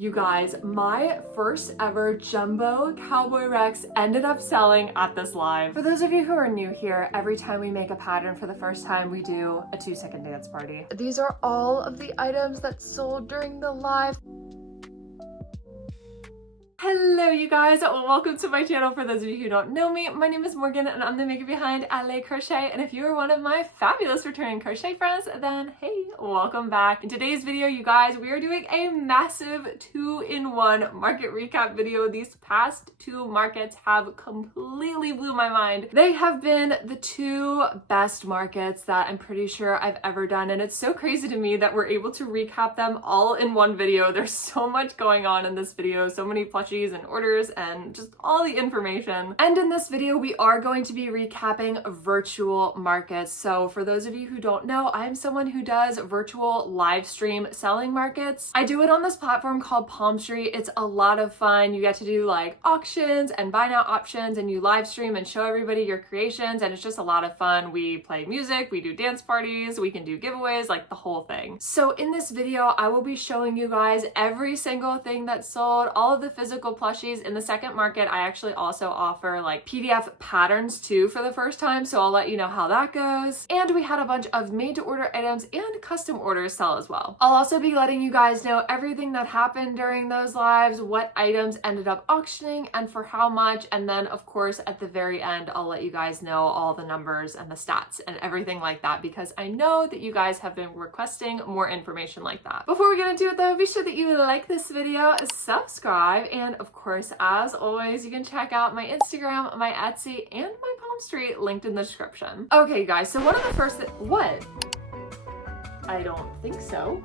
You guys, my first ever Jumbo Cowboy Rex ended up selling at this live. For those of you who are new here, every time we make a pattern for the first time, we do a 2-second dance party. These are all of the items that sold during the live. Hello you guys, welcome to my channel. For those of you who don't know me, my name is Morgan and I'm the maker behind LA Crochet, and if you are one of my fabulous returning crochet friends, then hey, welcome back. In today's video, you guys, we are doing a massive 2-in-1 market recap video. These past two markets have completely blew my mind. They have been the two best markets that I'm pretty sure I've ever done, and it's so crazy to me that we're able to recap them all in one video. There's so much going on in this video, so many plushies and orders and just all the information. And in this video, we are going to be recapping virtual markets. So for those of you who don't know, I'm someone who does virtual live stream selling markets. I do it on this platform called Palm Street. It's a lot of fun. You get to do like auctions and buy now options, and you live stream and show everybody your creations, and it's just a lot of fun. We play music, we do dance parties, we can do giveaways, like the whole thing. So in this video, I will be showing you guys every single thing that sold, all of the physical plushies. In the second market, I actually also offer like PDF patterns too for the first time, so I'll let you know how that goes. And we had a bunch of made to order items and custom orders sell as well. I'll also be letting you guys know everything that happened during those lives, what items ended up auctioning and for how much, and then of course at the very end I'll let you guys know all the numbers and the stats and everything like that, because I know that you guys have been requesting more information like that. Before we get into it though, be sure that you like this video, subscribe, and of course, as always, you can check out my Instagram, my Etsy, and my Palm Street linked in the description. Okay, guys, so one of the first what? I don't think so.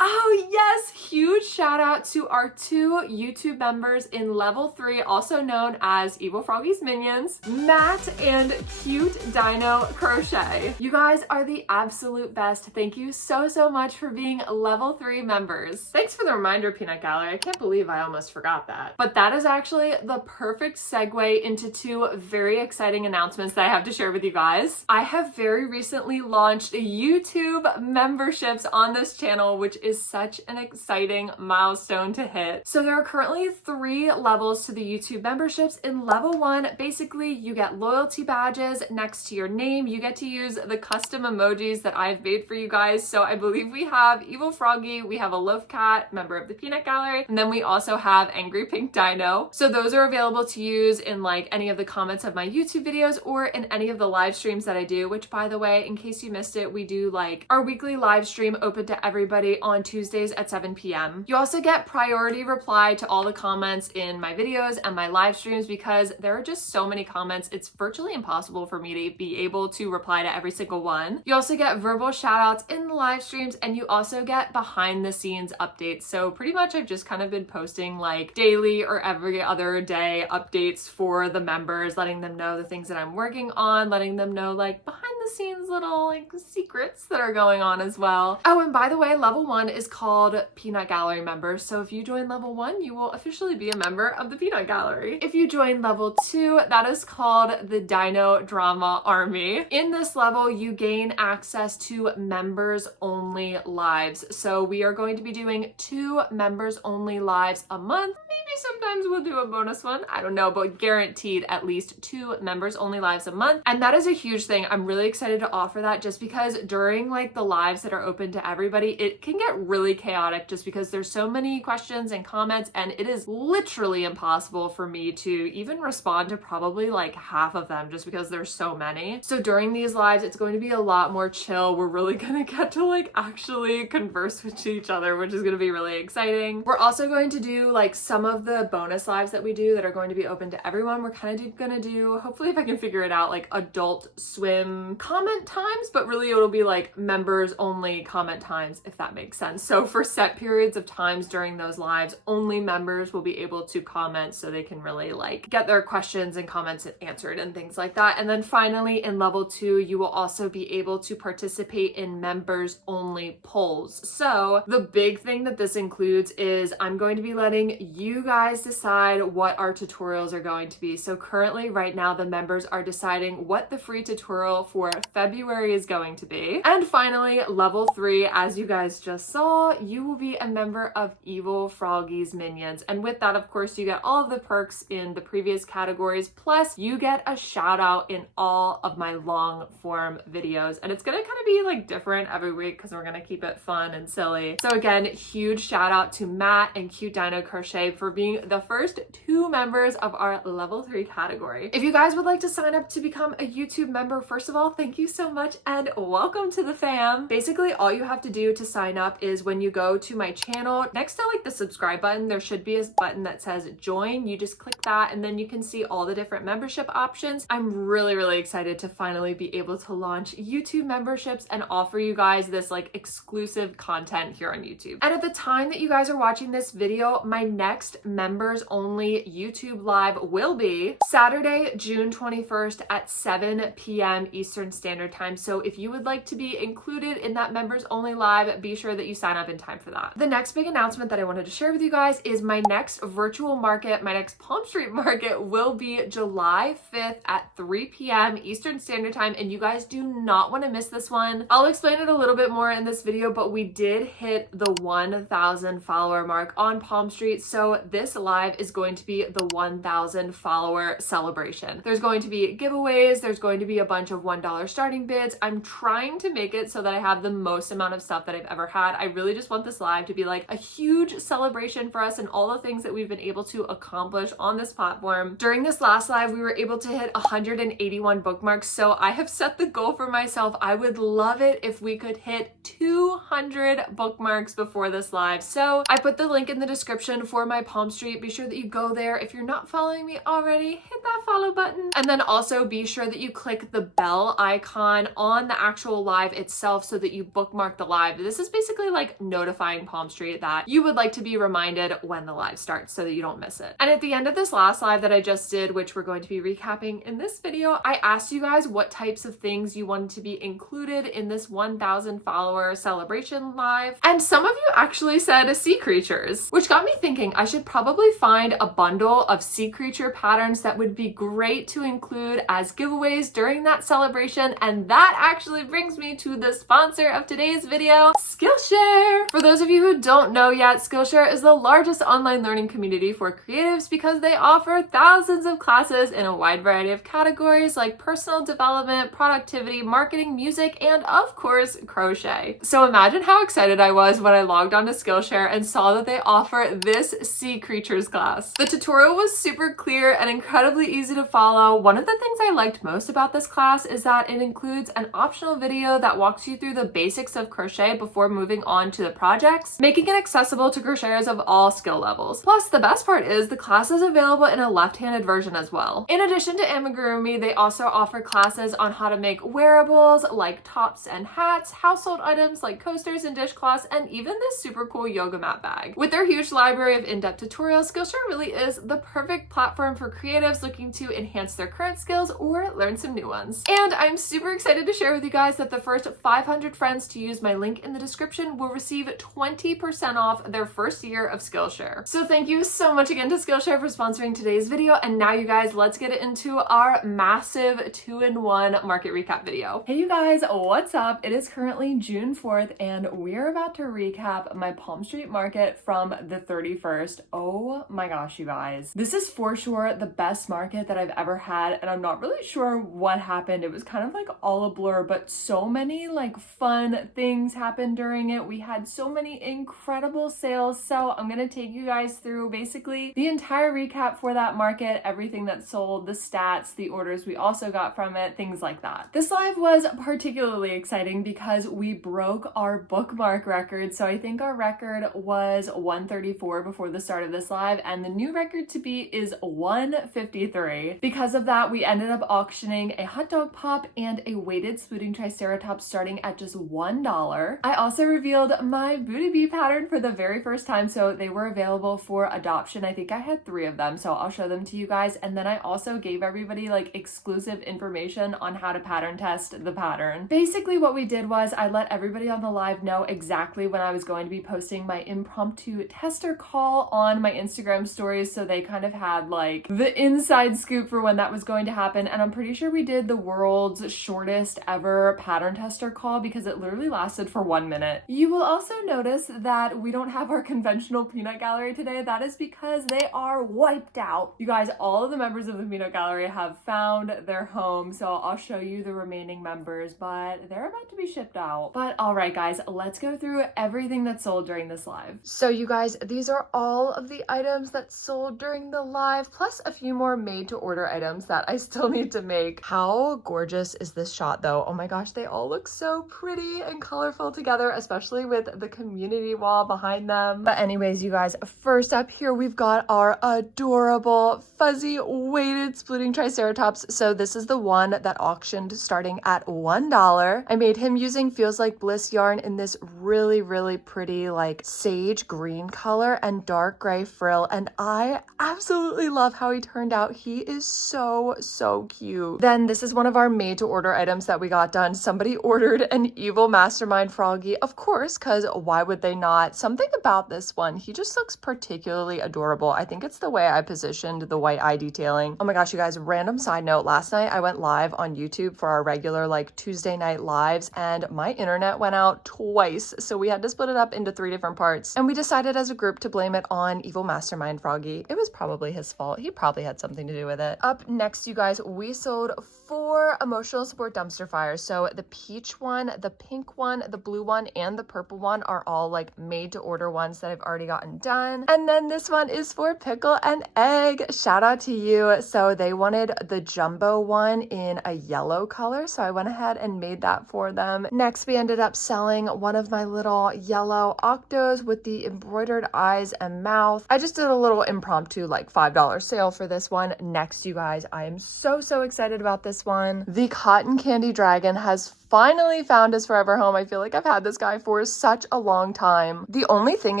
Oh yes, huge shout out to our two YouTube members in level 3, also known as Evil Froggy's Minions, Matt and Cute Dino Crochet. You guys are the absolute best. Thank you so much for being level 3 members. Thanks for the reminder, Peanut Gallery. I can't believe I almost forgot that. But that is actually the perfect segue into two very exciting announcements that I have to share with you guys. I have very recently launched YouTube memberships on this channel, which is such an exciting milestone to hit. So there are currently 3 levels to the YouTube memberships. In level 1, basically you get loyalty badges next to your name. You get to use the custom emojis that I've made for you guys. So I believe we have Evil Froggy, we have a Loaf Cat, member of the Peanut Gallery, and then we also have Angry Pink Dino. So those are available to use in like any of the comments of my YouTube videos or in any of the live streams that I do, which by the way, in case you missed it, we do like our weekly live stream open to everybody on Tuesdays at 7 p.m. You also get priority reply to all the comments in my videos and my live streams, because there are just so many comments. It's virtually impossible for me to be able to reply to every single one. You also get verbal shout outs in the live streams, and you also get behind the scenes updates. So pretty much I've just kind of been posting like daily or every other day updates for the members, letting them know the things that I'm working on, letting them know like behind the scenes little like secrets that are going on as well. Oh, and by the way, level 1 is called Peanut Gallery members. So if you join level 1, you will officially be a member of the Peanut Gallery. If you join level 2, that is called the Dino Drama Army. In this level, you gain access to members only lives. So we are going to be doing 2 members only lives a month. Maybe sometimes we'll do a bonus one. I don't know, but guaranteed at least 2 members only lives a month. And that is a huge thing. I'm really excited to offer that, just because during like the lives that are open to everybody, it can get really chaotic just because there's so many questions and comments, and it is literally impossible for me to even respond to probably like half of them just because there's so many. So during these lives, it's going to be a lot more chill. We're really gonna get to like actually converse with each other, which is gonna be really exciting. We're also going to do like some of the bonus lives that we do that are going to be open to everyone. We're kind of gonna do, hopefully if I can figure it out, like adult swim comment times, but really it'll be like members only comment times, if that makes sense. So for set periods of times during those lives, only members will be able to comment, so they can really like get their questions and comments answered and things like that. And then finally in level 2, you will also be able to participate in members only polls. So the big thing that this includes is I'm going to be letting you guys decide what our tutorials are going to be. So currently right now the members are deciding what the free tutorial for February is going to be. And finally, level 3, as you guys just saw, you will be a member of Evil Froggy's Minions. And with that, of course, you get all of the perks in the previous categories, plus you get a shout out in all of my long form videos. And it's gonna kind of be like different every week because we're gonna keep it fun and silly. So again, huge shout out to Matt and Cute Dino Crochet for being the first 2 members of our level 3 category. If you guys would like to sign up to become a YouTube member, first of all, thank you so much and welcome to the fam. Basically, all you have to do to sign up is when you go to my channel, next to like the subscribe button, there should be a button that says join. You just click that and then you can see all the different membership options. I'm really excited to finally be able to launch YouTube memberships and offer you guys this like exclusive content here on YouTube. And at the time that you guys are watching this video, my next members only YouTube live will be Saturday, June 21st at 7 p.m. Eastern Standard Time. So if you would like to be included in that members only live, be sure that you sign up in time for that. The next big announcement that I wanted to share with you guys is my next virtual market, my next Palm Street market will be July 5th at 3 p.m. Eastern Standard Time, and you guys do not want to miss this one. I'll explain it a little bit more in this video, but we did hit the 1,000 follower mark on Palm Street, so this live is going to be the 1,000 follower celebration. There's going to be giveaways, there's going to be a bunch of $1 starting bids. I'm trying to make it so that I have the most amount of stuff that I've ever had. I really just want this live to be like a huge celebration for us and all the things that we've been able to accomplish on this platform. During this last live, we were able to hit 181 bookmarks, so I have set the goal for myself. I would love it if we could hit 200 bookmarks before this live. So I put the link in the description for my Palm Street. Be sure that you go there. If you're not following me already, hit that follow button. And then also be sure that you click the bell icon on the actual live itself so that you bookmark the live. This is basically like notifying Palm Street that you would like to be reminded when the live starts so that you don't miss it. And at the end of this last live that I just did, which we're going to be recapping in this video, I asked you guys what types of things you wanted to be included in this 1,000 follower celebration live. And some of you actually said sea creatures, which got me thinking I should probably find a bundle of sea creature patterns that would be great to include as giveaways during that celebration. And that actually brings me to the sponsor of today's video, Skillshare. For those of you who don't know yet, Skillshare is the largest online learning community for creatives because they offer thousands of classes in a wide variety of categories like personal development, productivity, marketing, music, and of course, crochet. So imagine how excited I was when I logged onto Skillshare and saw that they offer this sea creatures class. The tutorial was super clear and incredibly easy to follow. One of the things I liked most about this class is that it includes an optional video that walks you through the basics of crochet before moving on to the projects, making it accessible to crocheters of all skill levels. Plus, the best part is the class is available in a left-handed version as well. In addition to amigurumi, they also offer classes on how to make wearables like tops and hats, household items like coasters and dishcloths, and even this super cool yoga mat bag. With their huge library of in-depth tutorials, Skillshare really is the perfect platform for creatives looking to enhance their current skills or learn some new ones. And I'm super excited to share with you guys that the first 500 friends to use my link in the description will receive 20% off their first year of Skillshare. So thank you so much again to Skillshare for sponsoring today's video. And now you guys, let's get into our massive 2-in-1 market recap video. Hey you guys, what's up? It is currently June 4th and we're about to recap my Palm Street market from the 31st. Oh my gosh, you guys. This is for sure the best market that I've ever had, and I'm not really sure what happened. It was kind of like all a blur, but so many like fun things happened during it. We had so many incredible sales. So I'm gonna take you guys through basically the entire recap for that market, everything that sold, the stats, the orders we also got from it, things like that. This live was particularly exciting because we broke our bookmark record. So I think our record was 134 before the start of this live, and the new record to beat is 153. Because of that, we ended up auctioning a hot dog pop and a weighted spooting triceratops starting at just $1. I also revealed my booty bee pattern for the very first time, so they were available for adoption. I think I had 3 of them, so I'll show them to you guys. And then I also gave everybody like exclusive information on how to pattern test the pattern. Basically what we did was I let everybody on the live know exactly when I was going to be posting my impromptu tester call on my Instagram stories, so they kind of had like the inside scoop for when that was going to happen. And I'm pretty sure we did the world's world's shortest ever pattern tester call because it literally lasted for 1 minute. You will also notice that we don't have our conventional peanut gallery today. That is because they are wiped out. You guys, all of the members of the peanut gallery have found their home, so I'll show you the remaining members, but they're about to be shipped out. But all right, guys, let's go through everything that sold during this live. So you guys, these are all of the items that sold during the live, plus a few more made to order items that I still need to make. How gorgeous is this shot though? Oh my gosh, they all look so pretty and colorful together, especially with the community wall behind them. But anyways, you guys, first up here, we've got our adorable fuzzy weighted splitting triceratops. So this is the one that auctioned starting at $1. I made him using Feels Like Bliss yarn in this really, really pretty like sage green color and dark gray frill. And I absolutely love how he turned out. He is so, so cute. Then this is one of our made to order items that we got done. Somebody ordered an evil mastermind froggy, of course, because why would they not? Something about this one, he just looks particularly adorable. I think it's the way I positioned the white eye detailing. Oh my gosh, you guys, random side note, last night I went live on YouTube for our regular like Tuesday night lives and my internet went out twice. So we had to split it up into 3 different parts. And we decided as a group to blame it on evil mastermind froggy. It was probably his fault. He probably had something to do with it. Up next, you guys, we sold 4 emotional support dumpster fires. So the peach one, the pink one, the blue one, and the purple one are all like made to order ones that I've already gotten done. And then this one is for Pickle and Egg. Shout out to you. So they wanted the jumbo one in a yellow color. So I went ahead and made that for them. Next, we ended up selling one of my little yellow octos with the embroidered eyes and mouth. I just did a little impromptu like $5 sale for this one. Next, you guys, I am so, so excited about this one. The cotton candy dragon has finally found his forever home. I feel like I've had this guy for such a long time. The only thing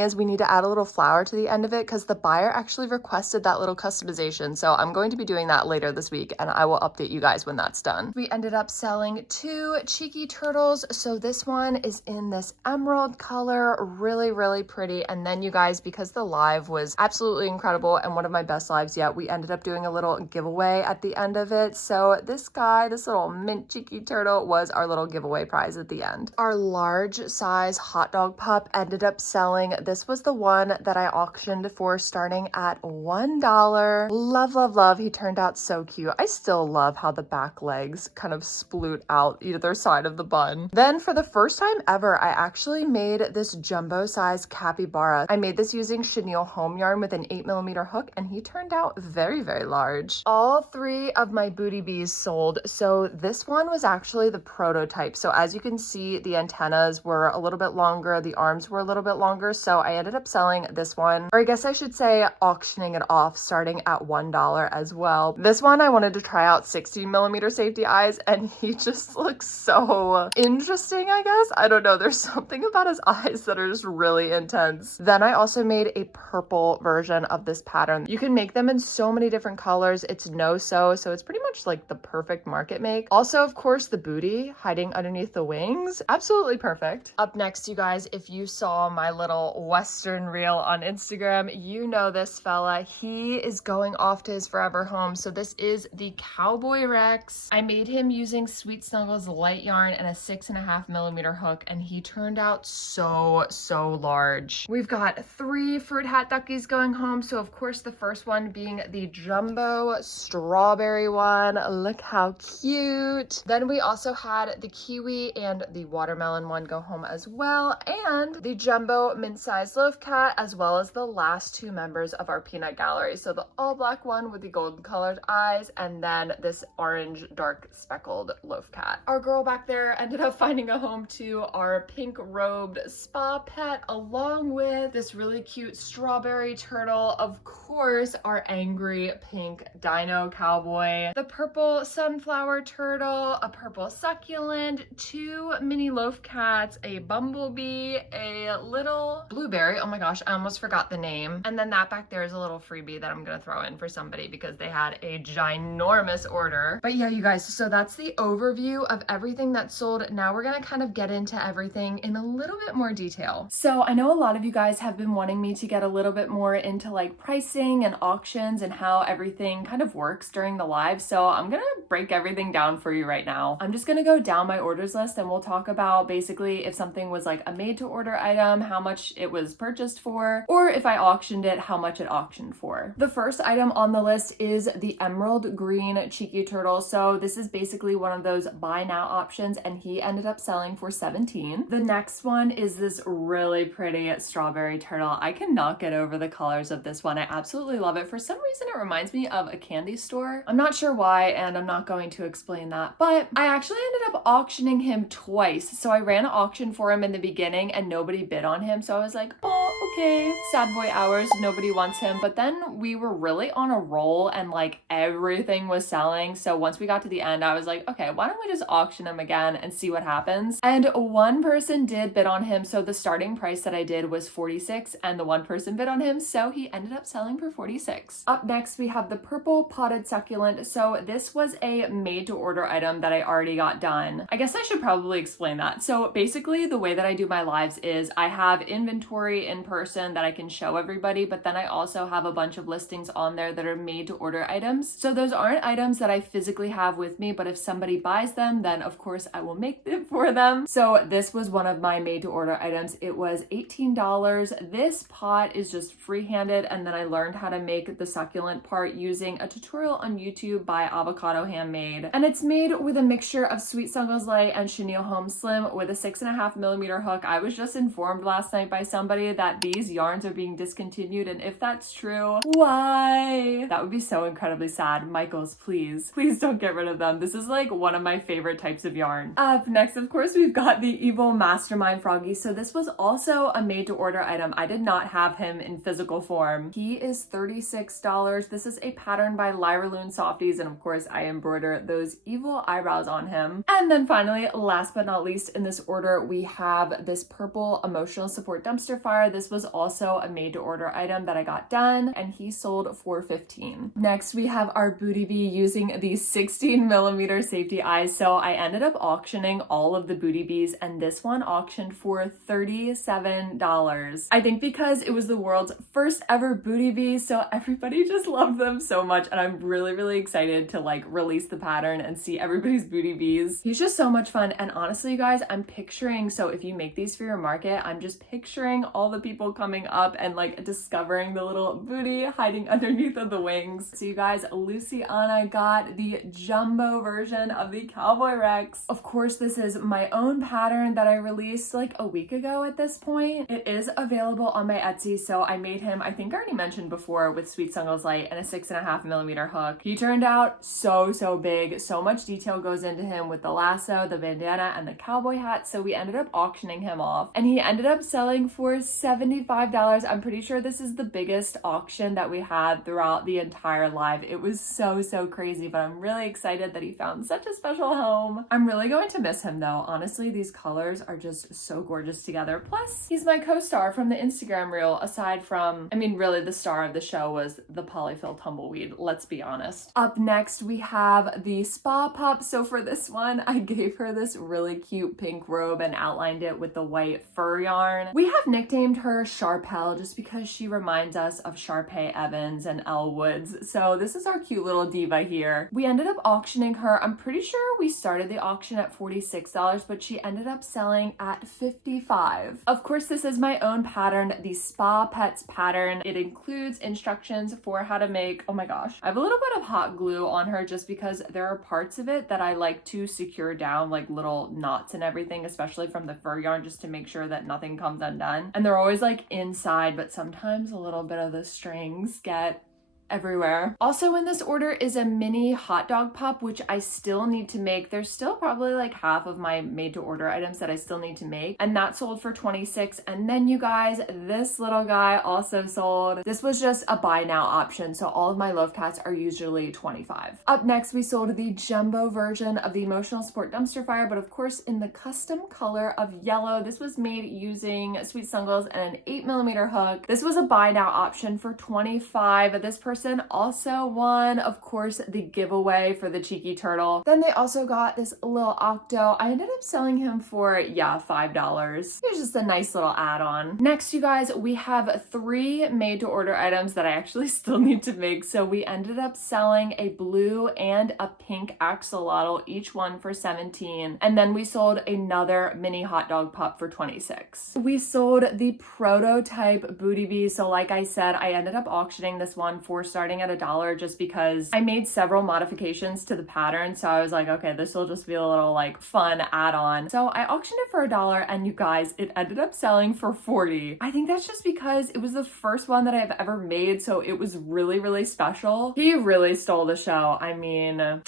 is we need to add a little flower to the end of it because the buyer actually requested that little customization. So I'm going to be doing that later this week and I will update you guys when that's done. We ended up selling 2 cheeky turtles. So this one is in this emerald color, really, really pretty. And then you guys, because the live was absolutely incredible and one of my best lives yet, we ended up doing a little giveaway at the end of it. So this guy, this little mint cheeky turtle was our little giveaway prize at the end. Our large size hot dog pup ended up selling. This was the one that I auctioned for starting at $1. Love, love, love. He turned out so cute. I still love how the back legs kind of sploot out either side of the bun. Then for the first time ever, I actually made this jumbo size capybara. I made this using chenille home yarn with an 8mm hook and he turned out very, very large. All 3 of my booty bees sold. So this one was actually the prototype. So as you can see, the antennas were a little bit longer, the arms were a little bit longer. So I ended up selling this one, or I guess I should say auctioning it off starting at $1 as well. This one I wanted to try out 16mm safety eyes and he just looks so interesting, I guess. I don't know. There's something about his eyes that are just really intense. Then I also made a purple version of this pattern. You can make them in so many different colors. It's no-sew, so it's pretty much like the perfect market make. Also, of course, the booty hiding underneath the wings. Absolutely perfect. Up next, you guys, if you saw my little Western reel on Instagram, you know this fella. He is going off to his forever home. So this is the Cowboy Rex. I made him using Sweet Snuggles light yarn and a 6.5mm hook, and he turned out so, so large. We've got 3 fruit hat duckies going home. So of course, the first one being the jumbo strawberry one. Look how cute. Then we also had the kiwi and the watermelon one go home as well, and the jumbo mint-sized loaf cat, as well as the last 2 members of our peanut gallery. So the all black one with the golden colored eyes, and then this orange dark speckled loaf cat. Our girl back there ended up finding a home to our pink robed spa pet, along with this really cute strawberry turtle, of course our angry pink dino cowboy, the purple sunflower turtle, a purple succulent, island, 2 mini loaf cats, a bumblebee, a little blueberry. Oh my gosh, I almost forgot the name. And then that back there is a little freebie that I'm gonna throw in for somebody because they had a ginormous order. But yeah, you guys, so that's the overview of everything that's sold. Now we're gonna kind of get into everything in a little bit more detail. So I know a lot of you guys have been wanting me to get a little bit more into like pricing and auctions and how everything kind of works during the live. So I'm gonna break everything down for you right now. I'm just gonna go down my orders list and we'll talk about basically if something was like a made to order item, how much it was purchased for, or if I auctioned it, how much it auctioned for. The first item on the list is the emerald green cheeky turtle. So this is basically one of those buy now options and he ended up selling for 17. The next one is this really pretty strawberry turtle. I cannot get over the colors of this one. I absolutely love it. For some reason, it reminds me of a candy store. I'm not sure why, and I'm not going to explain that, but I actually ended up auctioning him twice. So I ran an auction for him in the beginning and nobody bid on him. So I was like, oh, okay, sad boy hours, nobody wants him. But then we were really on a roll and like everything was selling. So once we got to the end, I was like, okay, why don't we just auction him again and see what happens? And one person did bid on him. So the starting price that I did was 46 and the one person bid on him. So he ended up selling for 46. Up next, we have the purple potted succulent. So this was a made to order item that I already got done. I guess I should probably explain that. So basically the way that I do my lives is I have inventory in person that I can show everybody, but then I also have a bunch of listings on there that are made to order items. So those aren't items that I physically have with me, but if somebody buys them, then of course I will make them for them. So this was one of my made to order items. It was $18. This pot is just free-handed, and then I learned how to make the succulent part using a tutorial on YouTube by Avocado Handmade. And it's made with a mixture of Sweet Sungles Lay and Chenille Home Slim with a 6.5mm hook. I was just informed last night by somebody that these yarns are being discontinued, and if that's true, why? That would be so incredibly sad. Michaels, please don't get rid of them. This is like one of my favorite types of yarn. Up next, of course, we've got the Evil Mastermind Froggy. So this was also a made to order item. I did not have him in physical form. He is $36. This is a pattern by Lyra Loon Softies, and of course I embroider those evil eyebrows on him. And then finally, last but not least in this order, we have this purple emotional support dumpster fire. This was also a made to order item that I got done, and he sold for $15. Next, we have our Booty Bee using the 16mm safety eyes. So I ended up auctioning all of the Booty Bees, and this one auctioned for $37. I think because it was the world's first ever Booty Bee, so everybody just loved them so much, and I'm really excited to like release the pattern and see everybody's Booty Bees. He's just so much fun, and honestly, you guys, I'm picturing, so if you make these for your market, I'm just picturing all the people coming up and like discovering the little booty hiding underneath of the wings. So you guys, Luciana got the jumbo version of the Cowboy Rex. Of course, this is my own pattern that I released like a week ago at this point. It is available on my Etsy, so I made him, I think I already mentioned before, with Sweet Sungles Light and a 6.5mm hook. He turned out so big. So much detail goes into him with the lasso, the bandana, and the cowboy hat, so we ended up auctioning him off, and he ended up selling for $75. I'm pretty sure this is the biggest auction that we had throughout the entire live. It was so crazy, but I'm really excited that he found such a special home. I'm really going to miss him though. Honestly, these colors are just so gorgeous together. Plus, he's my co-star from the Instagram reel, aside from, I mean, really the star of the show was the polyfill tumbleweed, let's be honest. Up next, we have the Spa Pup. So for this one, I gave her this really cute pink robe and outlined it with the white fur yarn. We have nicknamed her Sharpelle just because she reminds us of Sharpay Evans and Elle Woods. So this is our cute little diva here. We ended up auctioning her. I'm pretty sure we started the auction at $46, but she ended up selling at $55. Of course, this is my own pattern, the Spa Pets pattern. It includes instructions for how to make, oh my gosh, I have a little bit of hot glue on her just because there are parts of it that I like to secure down, like little knots and everything, especially from the fur yarn, just to make sure that nothing comes undone. And they're always like inside, but sometimes a little bit of the strings get everywhere. Also in this order is a mini hot dog pup, which I still need to make. There's still probably like half of my made to order items that I still need to make, and that sold for $26. And then you guys, this little guy also sold. This was just a buy now option, so all of my Love Cats are usually $25. Up next, we sold the jumbo version of the emotional support dumpster fire, but of course in the custom color of yellow. This was made using sweet sungles and an 8mm hook. This was a buy now option for $25. This person also won, of course, the giveaway for the cheeky turtle. Then they also got this little octo. I ended up selling him for, yeah, $5. It was just a nice little add-on. Next, you guys, we have 3 made to order items that I actually still need to make. So we ended up selling a blue and a pink axolotl, each one for $17. And then we sold another mini hot dog pup for $26. We sold the prototype Booty Bee. So like I said, I ended up auctioning this one for starting at $1 just because I made several modifications to the pattern. So I was like, okay, this will just be a little like fun add-on. So I auctioned it for $1, and you guys, it ended up selling for $40. I think that's just because it was the first one that I've ever made, so it was really, really special. He really stole the show. I mean,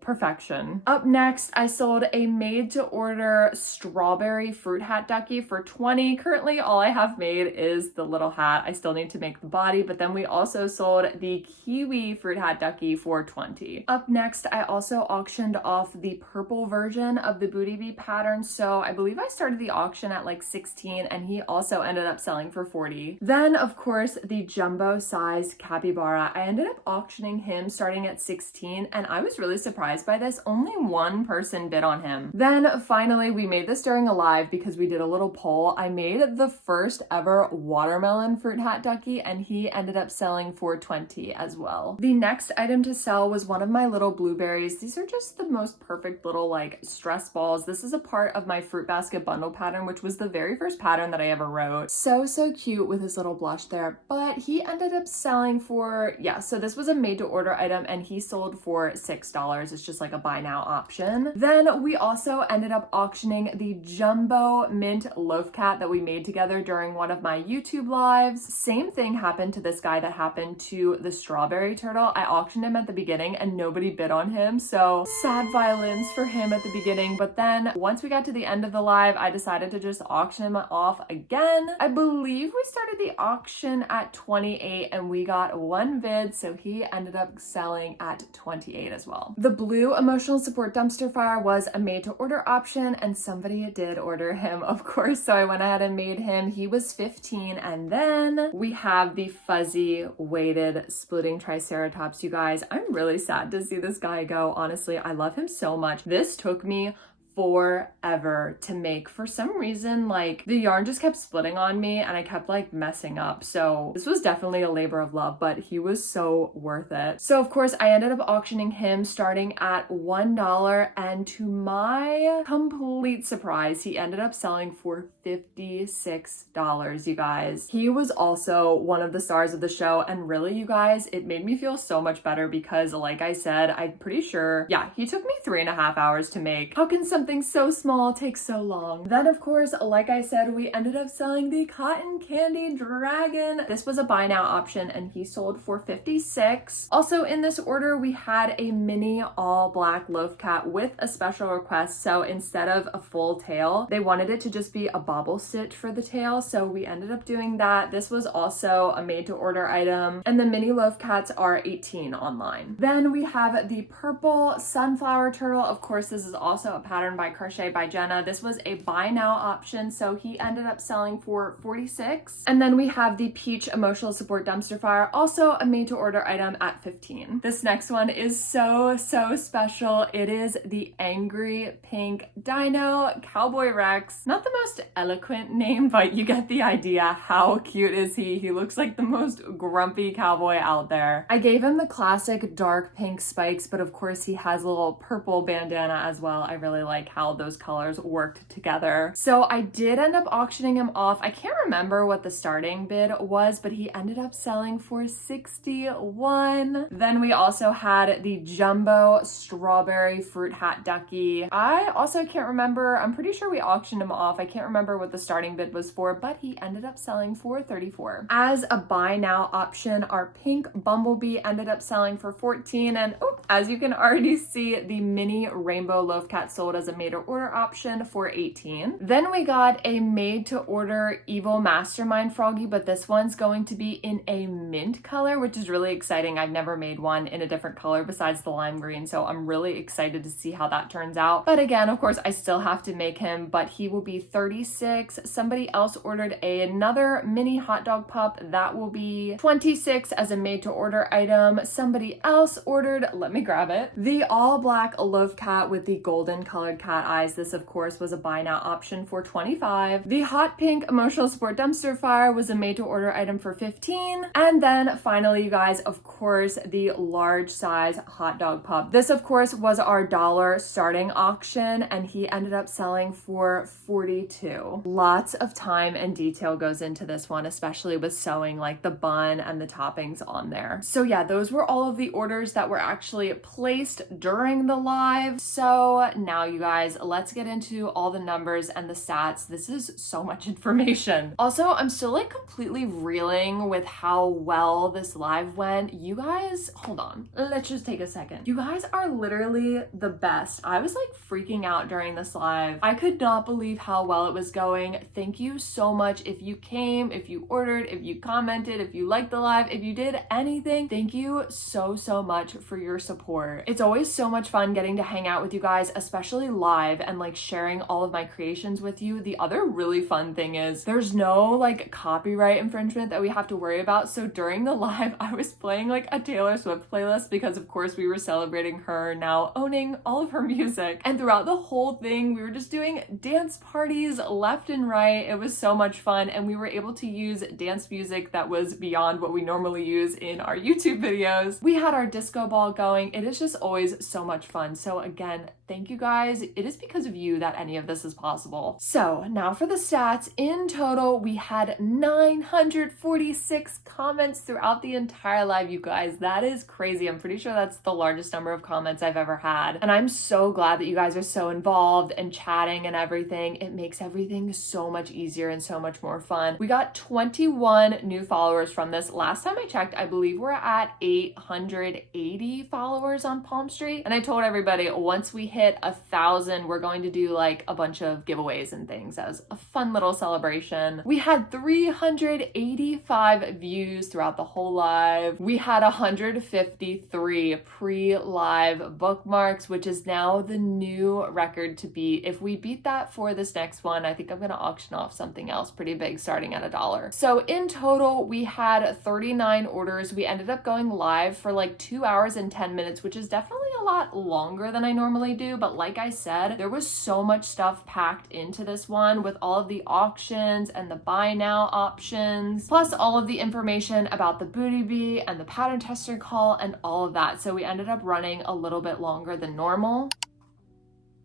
perfection. Up next, I sold a made to order strawberry fruit hat ducky for $20. Currently, all I have made is the little hat. I still need to make the body, but then we also sold the kiwi fruit hat ducky for $20. Up next, I also auctioned off the purple version of the Booty Bee pattern. So I believe I started the auction at like $16, and he also ended up selling for $40. Then, of course, the jumbo sized capybara. I ended up auctioning him starting at $16, and I was really surprised by this. Only one person bid on him. Then finally, we made this during a live because we did a little poll. I made the first ever watermelon fruit hat ducky, and he ended up selling for $20 as well. The next item to sell was one of my little blueberries. These are just the most perfect little like stress balls. This is a part of my fruit basket bundle pattern, which was the very first pattern that I ever wrote. So cute with his little blush there, but he ended up selling for, yeah, so this was a made to order item, and he sold for $6. It's just like a buy now option. Then we also ended up auctioning the jumbo mint loaf cat that we made together during one of my YouTube lives. Same thing happened to this guy that happened to the strawberry turtle. I auctioned him at the beginning and nobody bid on him, so sad violence for him at the beginning. But then once we got to the end of the live, I decided to just auction him off again. I believe we started the auction at $28 and we got one bid, so he ended up selling at $28 as well. The blue emotional support dumpster fire was a made to order option, and somebody did order him, of course, so I went ahead and made him. He was $15. And then we have the fuzzy weighted splitting triceratops. You guys, I'm really sad to see this guy go. Honestly, I love him so much. This took me forever to make. For some reason, like the yarn just kept splitting on me and I kept like messing up. So this was definitely a labor of love, but he was so worth it. So of course I ended up auctioning him starting at $1, and to my complete surprise, he ended up selling for $56, you guys. He was also one of the stars of the show, and really, you guys, it made me feel so much better because like I said, I'm pretty sure, yeah, he took me 3.5 hours to make. How can something so small take so long? Then of course, like I said, we ended up selling the cotton candy dragon. This was a buy now option and he sold for $56. Also in this order, we had a mini all black loaf cat with a special request. So instead of a full tail, they wanted it to just be a bobble stitch for the tail. So we ended up doing that. This was also a made to order item, and the mini loaf cats are $18 online. Then we have the purple sunflower turtle. Of course, this is also a pattern by Crochet by Jenna. This was a buy now option, so he ended up selling for $46. And then we have the peach emotional support dumpster fire, also a made to order item at $15. This next one is so special. It is the angry pink dino Cowboy Rex. Not the most eloquent name, but you get the idea. How cute is he? He looks like the most grumpy cowboy out there. I gave him the classic dark pink spikes, but of course he has a little purple bandana as well. I really like like how those colors worked together. So I did end up auctioning him off. I can't remember what the starting bid was, but he ended up selling for 61. Then we also had the jumbo strawberry fruit hat ducky. I also can't remember. I'm pretty sure we auctioned him off. I can't remember what the starting bid was for, but he ended up selling for 34. As a buy now option, our pink bumblebee ended up selling for 14. And as you can already see, the mini rainbow loaf cat sold as a made to order option for 18. Then we got a made to order evil mastermind froggy, but this one's going to be in a mint color, which is really exciting. I've never made one in a different color besides the lime green, so I'm really excited to see how that turns out. But again, of course, I still have to make him, but he will be 36. Somebody else ordered another mini hot dog pup. That will be 26 as a made to order item. Somebody else ordered, let me grab it, the all black loaf cat with the golden colored cat eyes. This of course was a buy now option for 25. The hot pink emotional support dumpster fire was a made to order item for 15. And then finally, you guys, of course, the large size hot dog pup. This of course was our dollar starting auction, and he ended up selling for 42. Lots of time and detail goes into this one, especially with sewing like the bun and the toppings on there. So yeah, those were all of the orders that were actually placed during the live. So now you guys, let's get into all the numbers and the stats. This is so much information. Also, I'm still like completely reeling with how well this live went. You guys, hold on, let's just take a second. You guys are literally the best. I was like freaking out during this live. I could not believe how well it was going. Thank you so much. If you came, if you ordered, if you commented, if you liked the live, if you did anything, thank you so much for your support. It's always so much fun getting to hang out with you guys, especially live, and like sharing all of my creations with you. The other really fun thing is there's no like copyright infringement that we have to worry about. So during the live, I was playing like a Taylor Swift playlist because of course we were celebrating her now owning all of her music. And throughout the whole thing, we were just doing dance parties left and right. It was so much fun, and we were able to use dance music that was beyond what we normally use in our YouTube videos. We had our disco ball going. It is just always so much fun. So again, thank you guys. It is because of you that any of this is possible. So now for the stats. In total, we had 946 comments throughout the entire live, you guys. That is crazy. I'm pretty sure that's the largest number of comments I've ever had. And I'm so glad that you guys are so involved and chatting and everything. It makes everything so much easier and so much more fun. We got 21 new followers from this. Last time I checked, I believe we're at 880 followers on Palm Street. And I told everybody once we hit 1,000, we're going to do like a bunch of giveaways and things as a fun little celebration. We had 385 views throughout the whole live. We had 153 pre-live bookmarks, which is now the new record to beat. If we beat that for this next one, I think I'm gonna auction off something else pretty big starting at $1. So in total, we had 39 orders. We ended up going live for like 2 hours and 10 minutes, which is definitely a lot longer than I normally do. But like I said, there was so much stuff packed into this one with all of the auctions and the buy now options, plus all of the information about the booty bee and the pattern tester call and all of that. So we ended up running a little bit longer than normal.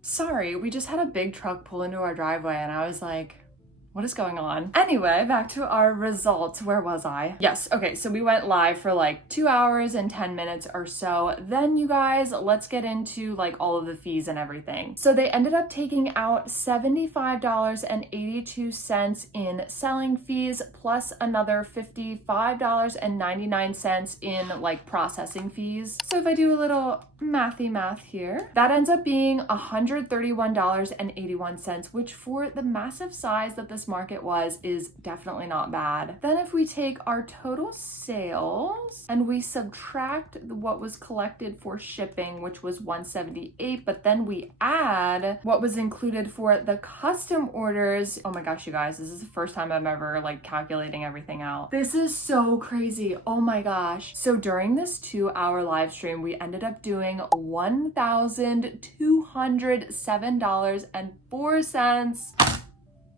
Sorry, we just had a big truck pull into our driveway and I was like, what is going on? Anyway, back to our results. Where was I? Yes, okay, so we went live for like 2 hours and 10 minutes or so. Then you guys, let's get into like all of the fees and everything. So they ended up taking out $75.82 in selling fees, plus another $55.99 in like processing fees. So if I do a little mathy math here, that ends up being $131.81, which for the massive size that this market was is definitely not bad. Then if we take our total sales and we subtract what was collected for shipping, which was $178, but then we add what was included for the custom orders. Oh my gosh, you guys, this is the first time I'm ever like calculating everything out. This is so crazy. Oh my gosh. So during this 2-hour live stream, we ended up doing $1,207.04.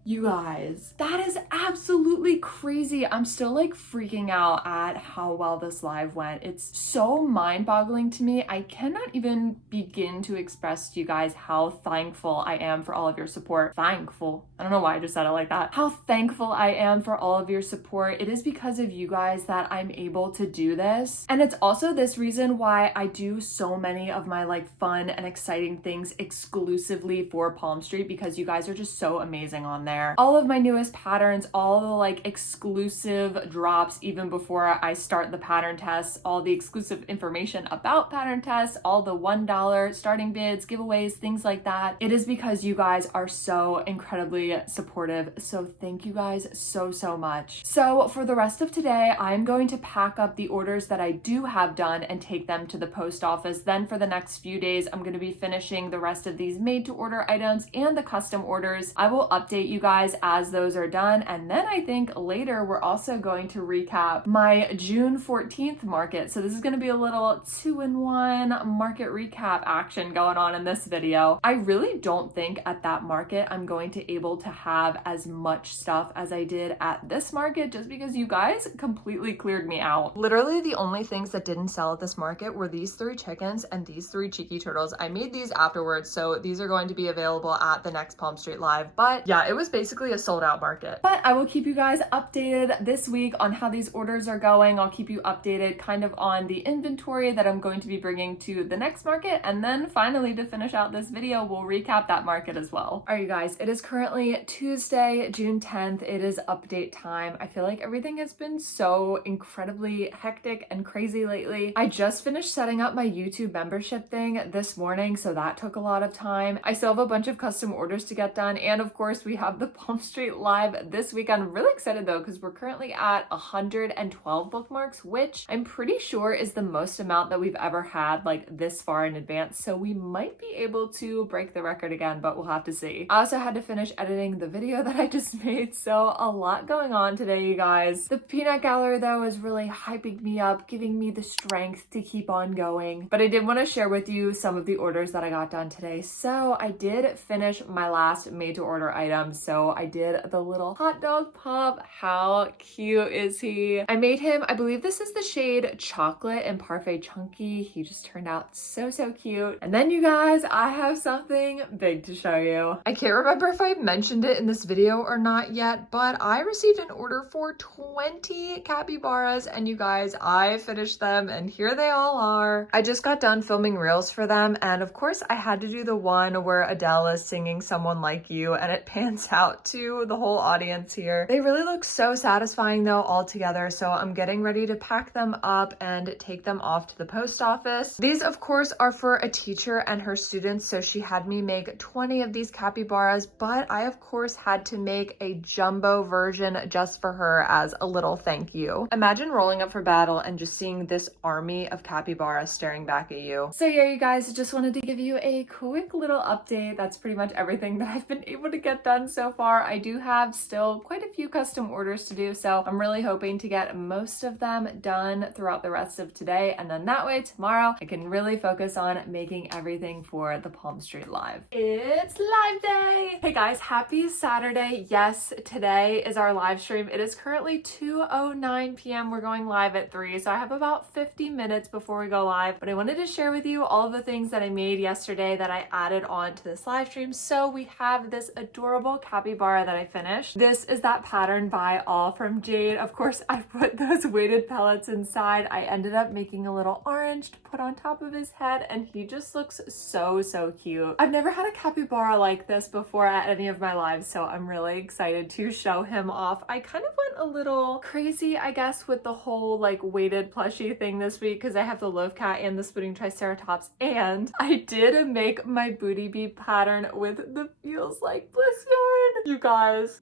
You guys, that is absolutely crazy. I'm still like freaking out at how well this live went. It's so mind-boggling to me. I cannot even begin to express to you guys how thankful I am for all of your support. Thankful. I don't know why I just said it like that. How thankful I am for all of your support. It is because of you guys that I'm able to do this. And it's also this reason why I do so many of my like fun and exciting things exclusively for Palm Street, because you guys are just so amazing on there. All of my newest patterns, all the like exclusive drops even before I start the pattern tests, all the exclusive information about pattern tests, all the $1 starting bids, giveaways, things like that. It is because you guys are so incredibly supportive. So thank you guys so much. So for the rest of today, I'm going to pack up the orders that I do have done and take them to the post office. Then for the next few days, I'm going to be finishing the rest of these made to order items and the custom orders. I will update you guys as those are done. And then I think later we're also going to recap my June 14th market. So this is going to be a little 2-in-1 market recap action going on in this video. I really don't think at that market I'm going to able to have as much stuff as I did at this market, just because you guys completely cleared me out. Literally the only things that didn't sell at this market were these 3 chickens and these 3 cheeky turtles. I made these afterwards, so these are going to be available at the next Palm Street Live. But yeah, it was basically a sold out market. But I will keep you guys updated this week on how these orders are going. I'll keep you updated kind of on the inventory that I'm going to be bringing to the next market. And then finally, to finish out this video, we'll recap that market as well. All right, you guys, it is currently Tuesday, June 10th. It is update time. I feel like everything has been so incredibly hectic and crazy lately. I just finished setting up my YouTube membership thing this morning, so that took a lot of time. I still have a bunch of custom orders to get done, and of course we have the Palm Street Live this weekend. I'm really excited though, because we're currently at 112 bookmarks, which I'm pretty sure is the most amount that we've ever had like this far in advance, so we might be able to break the record again, but we'll have to see. I also had to finish editing the video that I just made, so a lot going on today, you guys. The peanut gallery though is really hyping me up, giving me the strength to keep on going. But I did want to share with you some of the orders that I got done today. So I did finish my last made to order item. So I did the little hot dog pup. How cute is he? I made him, I believe this is the shade Chocolate and Parfait Chunky. He just turned out so cute. And then you guys, I have something big to show you. I can't remember if I mentioned it in this video or not yet, but I received an order for 20 capybaras, and you guys, I finished them and here they all are. I just got done filming reels for them, and of course I had to do the one where Adele is singing Someone Like You, and it pans out to the whole audience here. They really look so satisfying though all together, so I'm getting ready to pack them up and take them off to the post office. These of course are for a teacher and her students, so she had me make 20 of these capybaras, but I of course had to make a jumbo version just for her as a little thank you. Imagine rolling up for battle and just seeing this army of capybaras staring back at you. So yeah, you guys, just wanted to give you a quick little update. That's pretty much everything that I've been able to get done so far. I do have still quite a few custom orders to do, so I'm really hoping to get most of them done throughout the rest of today, and then that way tomorrow I can really focus on making everything for the Palm Street Live. It's live day! Hey guys, happy Saturday. Yes, today is our live stream. It is currently 2:09 p.m. We're going live at 3, so I have about 50 minutes before we go live, but I wanted to share with you all of the things that I made yesterday that I added on to this live stream. So we have this adorable capybara that I finished. This is that pattern by All from Jade. Of course, I put those weighted pellets inside. I ended up making a little orange to put on top of his head, and he just looks so cute. I've never had a capybara like this before at any of my lives, so I'm really excited to show him off. I kind of went a little crazy, I guess, with the whole like weighted plushie thing this week, because I have the Love Cat and the Spooning Triceratops, and I did make my booty bee pattern with the Feels Like Bliss yarn. You guys,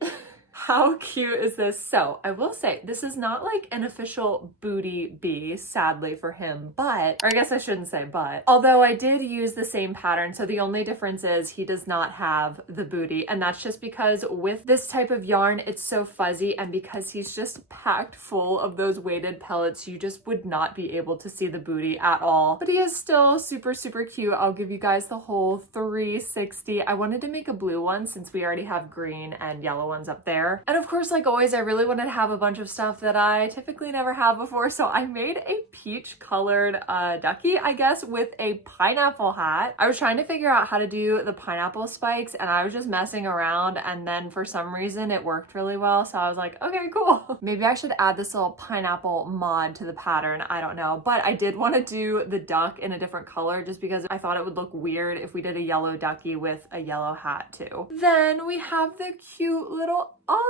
How cute is this? So I will say this is not like an official booty bee, sadly for him, but, or I guess I shouldn't say but, although I did use the same pattern. So the only difference is he does not have the booty, and that's just because with this type of yarn, it's so fuzzy, and because he's just packed full of those weighted pellets, you just would not be able to see the booty at all. But he is still super, super cute. I'll give you guys the whole 360. I wanted to make a blue one since we already have green and yellow ones up there. And of course, like always, I really wanted to have a bunch of stuff that I typically never have before. So I made a peach colored ducky, I guess, with a pineapple hat. I was trying to figure out how to do the pineapple spikes, and I was just messing around, and then for some reason it worked really well. So I was like, okay, cool. Maybe I should add this little pineapple mod to the pattern. I don't know. But I did want to do the duck in a different color just because I thought it would look weird if we did a yellow ducky with a yellow hat too. Then we have the cute little otter.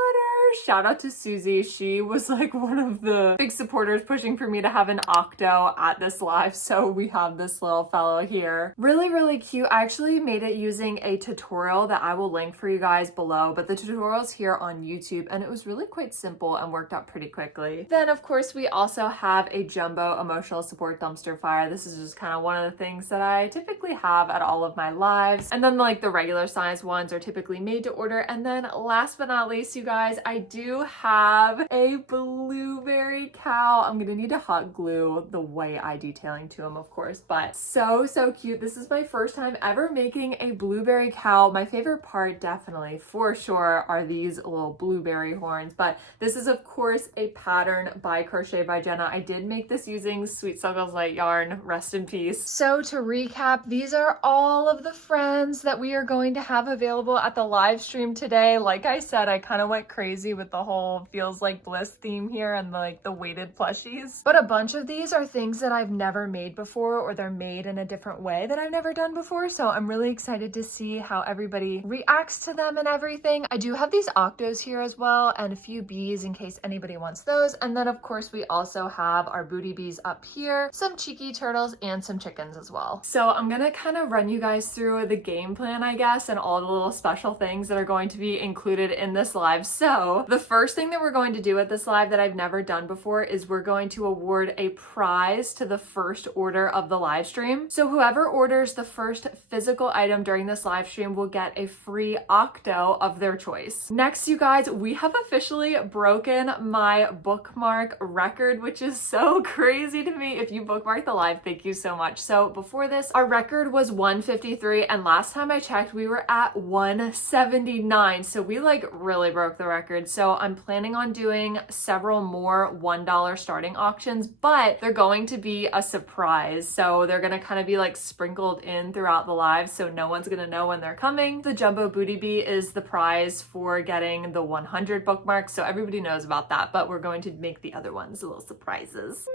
Shout out to Susie. She was like one of the big supporters pushing for me to have an octo at this live. So we have this little fellow here. Really, really cute. I actually made it using a tutorial that I will link for you guys below, but the tutorial's here on YouTube, and it was really quite simple and worked out pretty quickly. Then of course we also have a jumbo emotional support dumpster fire. This is just kind of one of the things that I typically have at all of my lives. And then like the regular size ones are typically made to order. And then last but not least, you guys, I do have a blueberry cow. I'm gonna need to hot glue the white eye detailing to him, of course, but so cute. This is my first time ever making a blueberry cow. My favorite part, definitely for sure, are these little blueberry horns, but this is of course a pattern by Crochet by Jenna. I did make this using Sweet Suggles light yarn, rest in peace. So to recap, these are all of the friends that we are going to have available at the live stream today. Like I said, I kind of went crazy with the whole feels like bliss theme here and like the weighted plushies. But a bunch of these are things that I've never made before, or they're made in a different way that I've never done before. So I'm really excited to see how everybody reacts to them and everything. I do have these octos here as well, and a few bees in case anybody wants those. And then of course we also have our booty bees up here, some cheeky turtles, and some chickens as well. So I'm gonna kind of run you guys through the game plan, I guess, and all the little special things that are going to be included in this live. So the first thing that we're going to do at this live that I've never done before is we're going to award a prize to the first order of the live stream. So whoever orders the first physical item during this live stream will get a free octo of their choice. Next, you guys, we have officially broken my bookmark record, which is so crazy to me. If you bookmarked the live, thank you so much. So before this, our record was 153, and last time I checked, we were at 179. So we like really broke the record. So I'm planning on doing several more $1 starting auctions, but they're going to be a surprise. So they're gonna kind of be like sprinkled in throughout the live, so no one's gonna know when they're coming. The Jumbo Booty Bee is the prize for getting the 100 bookmarks, so everybody knows about that, but we're going to make the other ones little surprises.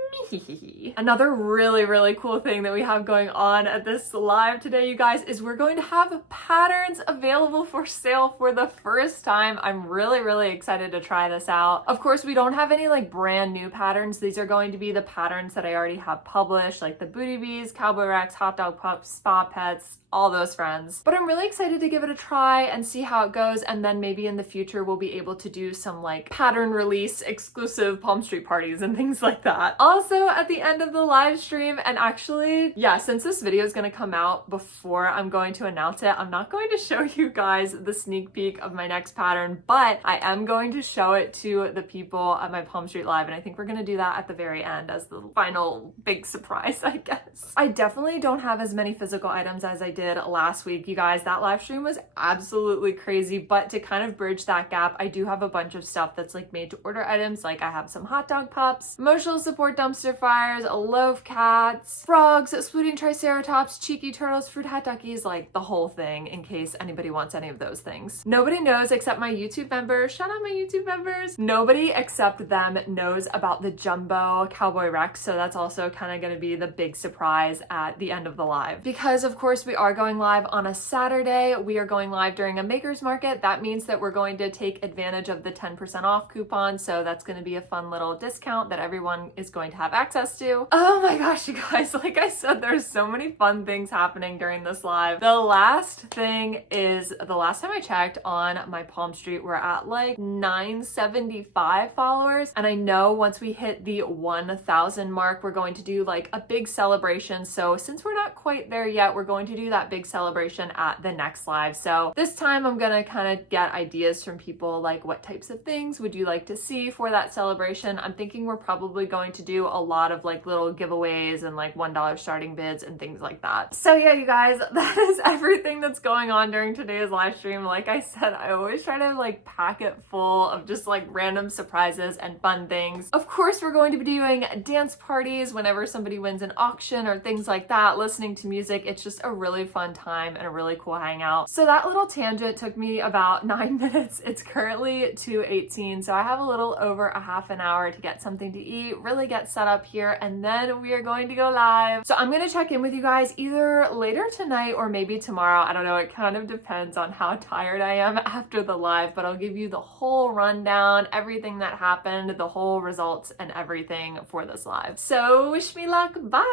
Another really cool thing that we have going on at this live today, you guys, is we're going to have patterns available for sale for the first time. I'm really excited to try this out. Of course, we don't have any like brand new patterns. These are going to be the patterns that I already have published, like the Booty Bees, Cowboy Rex, Hot Dog Pups, Spa Pets, all those friends. But I'm really excited to give it a try and see how it goes, and then maybe in the future we'll be able to do some like pattern release exclusive Palm Street parties and things like that. Also at the end of the live stream, and actually, yeah, since this video is gonna come out before I'm going to announce it, I'm not going to show you guys the sneak peek of my next pattern, but I am going to show it to the people at my Palm Street live, and I think we're gonna do that at the very end as the final big surprise, I guess. I definitely don't have as many physical items as I did last week, you guys. That live stream was absolutely crazy, but to kind of bridge that gap, I do have a bunch of stuff that's like made to order items. Like I have some hot dog pups, emotional support dumpster fires, loaf cats, frogs, splooting triceratops, cheeky turtles, fruit hat duckies, like the whole thing, in case anybody wants any of those things. Nobody knows except my YouTube members. Shout out my YouTube members. Nobody except them knows about the Jumbo Cowboy Rex, so that's also kind of going to be the big surprise at the end of the live. Because of course we are going live on a Saturday. We are going live during a maker's market. That means that we're going to take advantage of the 10% off coupon. So that's going to be a fun little discount that everyone is going to have access to. Oh my gosh, you guys, like I said, there's so many fun things happening during this live. The last thing is, the last time I checked on my Palm Street, we're at like 975 followers. And I know once we hit the 1,000 mark, we're going to do like a big celebration. So since we're not quite there yet, we're going to do that big celebration at the next live. So this time I'm gonna kind of get ideas from people, like what types of things would you like to see for that celebration. I'm thinking we're probably going to do a lot of like little giveaways and like $1 starting bids and things like that. So yeah, you guys, that is everything that's going on during today's live stream. Like I said, I always try to like pack it full of just like random surprises and fun things. Of course, we're going to be doing dance parties whenever somebody wins an auction or things like that, listening to music. It's just a really fun time and a really cool hangout. So that little tangent took me about 9 minutes. It's currently 2:18, so I have a little over a half an hour to get something to eat, really get set up here, and then we are going to go live. So I'm gonna check in with you guys either later tonight or maybe tomorrow. I don't know, it kind of depends on how tired I am after the live, but I'll give you the whole rundown, everything that happened, the whole results and everything for this live. So wish me luck, bye!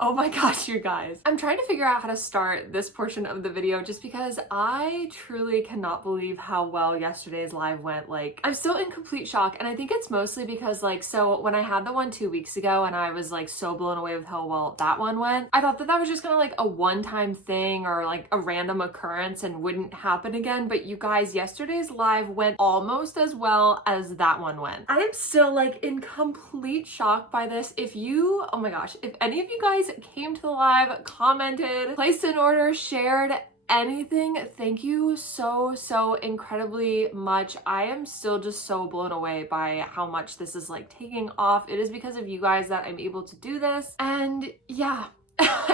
Oh my gosh, you guys. I'm trying to figure out how to start this portion of the video just because I truly cannot believe how well yesterday's live went. Like, I'm still in complete shock, and I think it's mostly because like, so when I had the one 2 weeks ago and I was like so blown away with how well that one went, I thought that that was just kind of like a one-time thing or like a random occurrence and wouldn't happen again. But you guys, yesterday's live went almost as well as that one went. I am still like in complete shock by this. If you, oh my gosh, if any of you guys came to the live, commented, placed an order, shared anything, thank you so incredibly much. I am still just so blown away by how much this is like taking off. It is because of you guys that I'm able to do this, and yeah.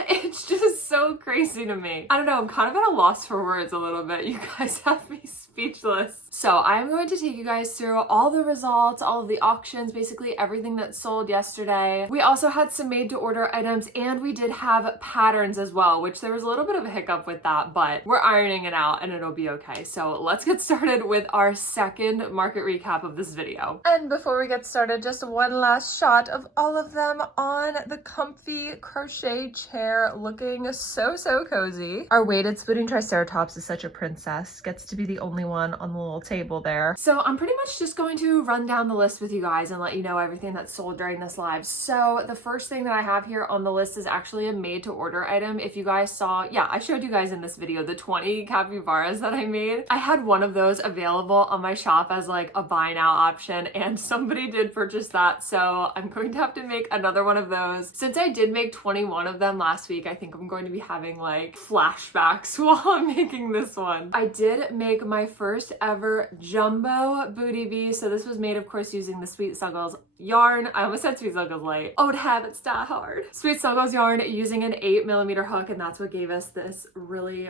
It's just so crazy to me. I don't know, I'm kind of at a loss for words a little bit. You guys have me speechless. So I'm going to take you guys through all the results, all of the auctions, basically everything that sold yesterday. We also had some made to order items, and we did have patterns as well, which there was a little bit of a hiccup with that, but we're ironing it out and it'll be okay. So let's get started with our second market recap of this video. And before we get started, just one last shot of all of them on the comfy crochet chair, looking so cozy. Our weighted spooning triceratops is such a princess, gets to be the only one on the little table there. So I'm pretty much just going to run down the list with you guys and let you know everything that sold during this live. So the first thing that I have here on the list is actually a made to order item. If you guys saw, yeah, I showed you guys in this video the 20 capybaras that I made. I had one of those available on my shop as like a buy now option, and somebody did purchase that. So I'm going to have to make another one of those. Since I did make 21 of them last week, I think I'm going to be having like flashbacks while I'm making this one. I did make my first ever jumbo booty bee. So this was made, of course, using the Sweet Snuggles yarn. I almost said Sweet Snuggles light. Oh, to have it die hard. Sweet Snuggles yarn using an 8mm hook, and that's what gave us this really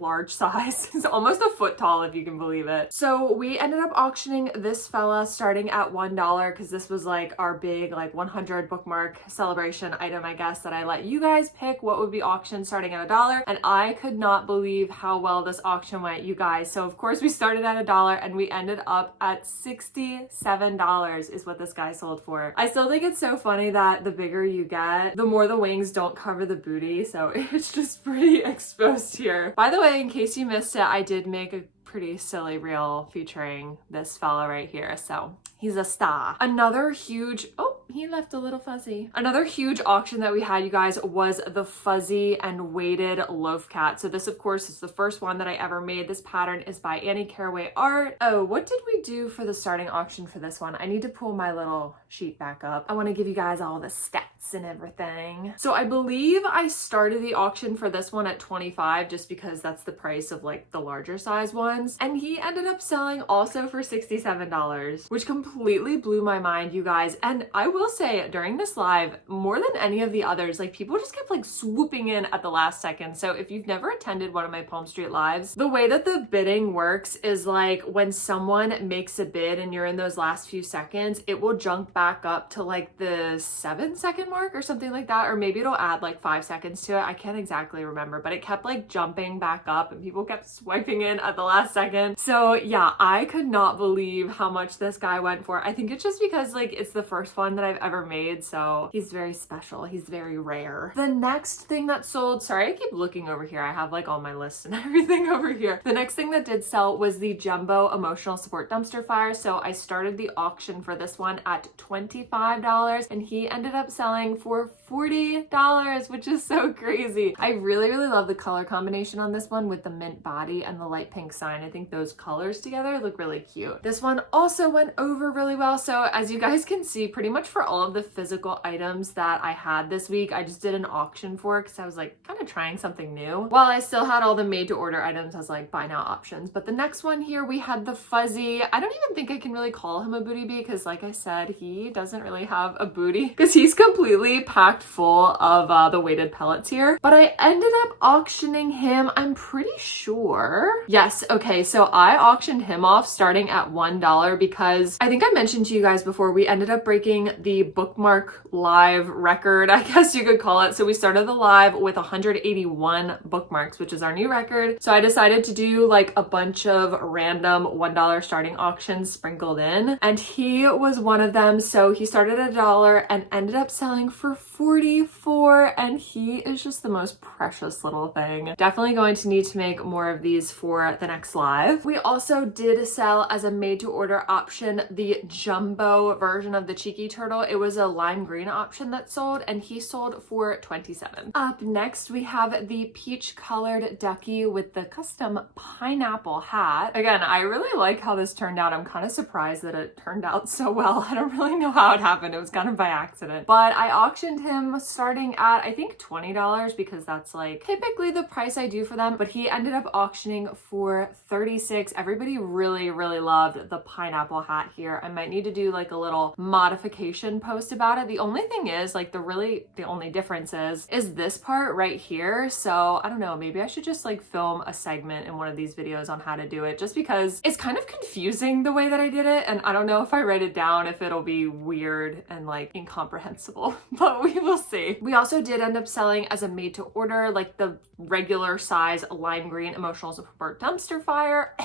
large size. It's almost a foot tall, if you can believe it. So we ended up auctioning this fella starting at $1 because this was like our big like 100 bookmark celebration item, I guess, that I let you guys pick what would be auctioned starting at $1, and I could not believe how well this auction went, you guys. So of course we started at $1 and we ended up at $67 is what this guy sold for. I still think it's so funny that the bigger you get, the more the wings don't cover the booty, so it's just pretty exposed here. By the way, in case you missed it, I did make a pretty silly reel featuring this fella right here, so he's a star. Another huge, oh, he left a little fuzzy. Another huge auction that we had, you guys, was the fuzzy and weighted loaf cat. So this, of course, is the first one that I ever made. This pattern is by Annie Caraway Art. Oh, what did we do for the starting auction for this one? I need to pull my little sheet back up. I want to give you guys all the stats and everything. So I believe I started the auction for this one at 25 just because that's the price of like the larger size ones. And he ended up selling also for $67, which completely blew my mind, you guys. And I will say during this live, more than any of the others, like people just kept like swooping in at the last second. So if you've never attended one of my Palm Street lives, the way that the bidding works is like when someone makes a bid and you're in those last few seconds, it will jump back up to like the 7-second mark or something like that, or maybe it'll add like 5 seconds to it. I can't exactly remember, but it kept like jumping back up and people kept swiping in at the last second. So yeah, I could not believe how much this guy went for. I think it's just because like it's the first one that I've I've ever made, so he's very special. He's very rare. The next thing that sold, sorry, I keep looking over here. I have like all my lists and everything over here. The next thing that did sell was the Jumbo Emotional Support Dumpster Fire. So I started the auction for this one at $25 and he ended up selling for $40, which is so crazy. I really love the color combination on this one with the mint body and the light pink sign. I think those colors together look really cute. This one also went over really well. So as you guys can see, pretty much for all of the physical items that I had this week, I just did an auction for because I was like kind of trying something new. While I still had all the made to order items as like buy now options. But the next one here, we had the fuzzy. I don't even think I can really call him a booty bee because like I said, he doesn't really have a booty because he's completely packed full of the weighted pellets here. But I ended up auctioning him, I'm pretty sure. Yes, okay, so I auctioned him off starting at $1 because I think I mentioned to you guys before, we ended up breaking the bookmark live record, I guess you could call it. So we started the live with 181 bookmarks, which is our new record. So I decided to do like a bunch of random $1 starting auctions sprinkled in, and he was one of them. So he started at $1 and ended up selling for $44, and he is just the most precious little thing. Definitely going to need to make more of these for the next live. We also did sell as a made to order option the jumbo version of the Cheeky Turtle. It was a lime green option that sold, and he sold for $27. Up next, we have the peach colored ducky with the custom pineapple hat. Again, I really like how this turned out. I'm kind of surprised that it turned out so well. I don't really know how it happened. It was kind of by accident, but I auctioned him starting at I think $20 because that's like typically the price I do for them, but he ended up auctioning for $36. Everybody really loved the pineapple hat here. I might need to do like a little modification post about it. The only thing is like the only difference is this part right here. So I don't know, maybe I should just like film a segment in one of these videos on how to do it, just because it's kind of confusing the way that I did it, and I don't know if I write it down if it'll be weird and like incomprehensible, but we will see. We also did end up selling as a made to order like the regular size lime green emotional support dumpster fire.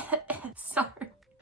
Sorry.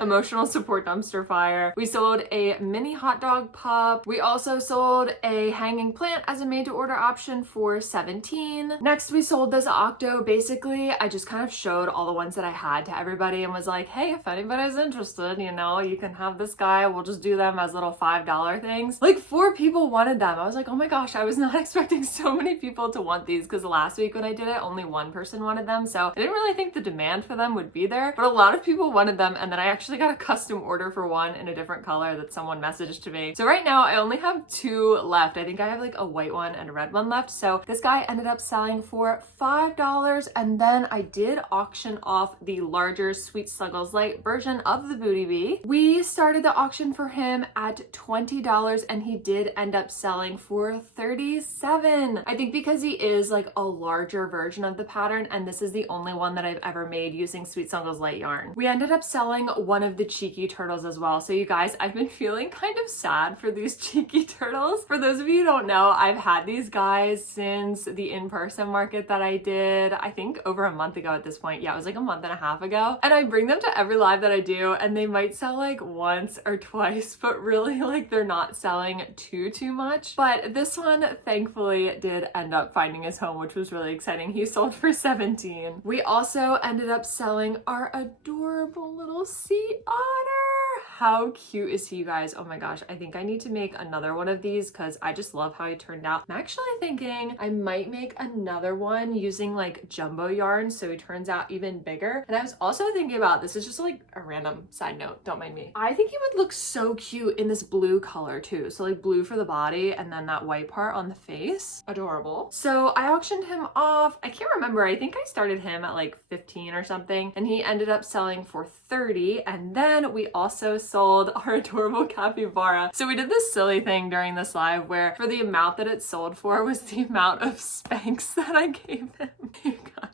Emotional support dumpster fire. We sold a mini hot dog pup. We also sold a hanging plant as a made to order option for $17. Next, we sold this octo. Basically, I just kind of showed all the ones that I had to everybody and was like, hey, if anybody's interested, you know, you can have this guy. We'll just do them as little $5 things. Like 4 people wanted them. I was like, oh my gosh, I was not expecting so many people to want these because last week when I did it, only 1 person wanted them. So I didn't really think the demand for them would be there, but a lot of people wanted them. And then I actually got a custom order for one in a different color that someone messaged to me. So right now I only have 2 left. I think I have like a white one and a red one left. So this guy ended up selling for $5, and then I did auction off the larger Sweet Snuggles Light version of the Booty Bee. We started the auction for him at $20 and he did end up selling for $37. I think because he is like a larger version of the pattern, and this is the only one that I've ever made using Sweet Snuggles Light yarn. We ended up selling one of the Cheeky Turtles as well. So you guys, I've been feeling kind of sad for these Cheeky Turtles. For those of you who don't know, I've had these guys since the in-person market that I did, I think over a month ago at this point. Yeah, it was like a month and a half ago. And I bring them to every live that I do, and they might sell like once or twice, but really like they're not selling too much. But this one thankfully did end up finding his home, which was really exciting. He sold for $17. We also ended up selling our adorable little sea otter. How cute is he, you guys? Oh my gosh, I think I need to make another one of these because I just love how he turned out. I'm actually thinking I might make another one using like jumbo yarn so he turns out even bigger. And I was also thinking about, this is just like a random side note, don't mind me, I think he would look so cute in this blue color too. So like blue for the body and then that white part on the face. Adorable. So I auctioned him off. I can't remember, I think I started him at like 15 or something, and he ended up selling for $30. And then we also sold our adorable capybara. So we did this silly thing during this live where for the amount that it sold for was the amount of Spanx that I gave him. You guys.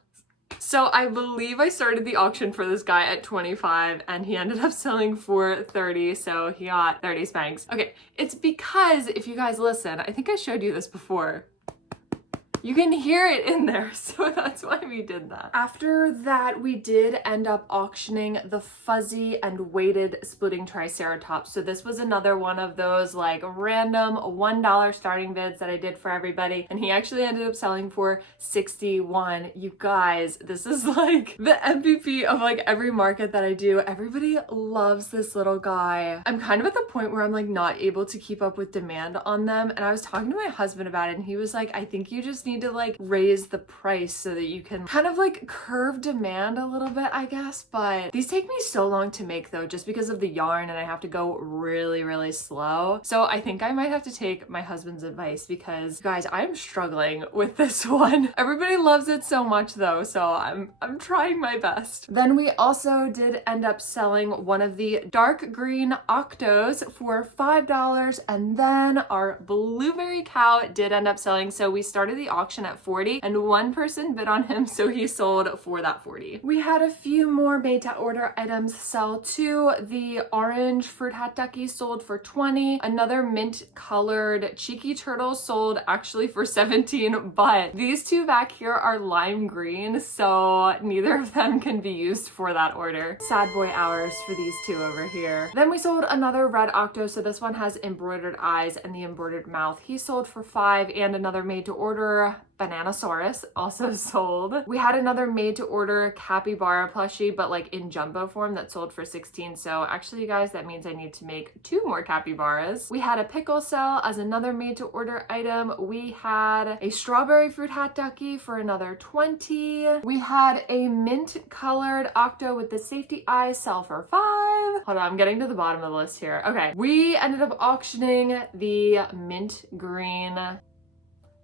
So I believe I started the auction for this guy at 25 and he ended up selling for 30. So he got 30 Spanx. Okay, it's because if you guys listen, I think I showed you this before. You can hear it in there, so that's why we did that. After that, we did end up auctioning the fuzzy and weighted splitting triceratops. So this was another one of those like random $1 starting bids that I did for everybody, and he actually ended up selling for 61. You guys, this is like the MVP of like every market that I do. Everybody loves this little guy. I'm kind of at the point where I'm like not able to keep up with demand on them, and I was talking to my husband about it, and he was like, I think you just need to like raise the price so that you can kind of like curve demand a little bit, I guess. But these take me so long to make though, just because of the yarn, and I have to go really slow. So I think I might have to take my husband's advice, because guys, I'm struggling with this one. Everybody loves it so much though, so I'm trying my best. Then we also did end up selling one of the dark green octos for $5, and then our blueberry cow did end up selling. So we started the auction at 40 and one person bid on him, so he sold for that 40. We had a few more made to order items sell too. The orange fruit hat ducky sold for 20. Another mint colored cheeky turtle sold actually for 17, but these two back here are lime green, so neither of them can be used for that order. Sad boy hours for these two over here. Then we sold another red octo, so this one has embroidered eyes and the embroidered mouth. He sold for 5, and another made to order Bananasaurus also sold. We had another made to order capybara plushie, but like in jumbo form, that sold for 16. So actually you guys, that means I need to make 2 more capybaras. We had a pickle cell as another made to order item. We had a strawberry fruit hat ducky for another 20. We had a mint colored octo with the safety eyes sell for 5. Hold on, I'm getting to the bottom of the list here. Okay, we ended up auctioning the mint green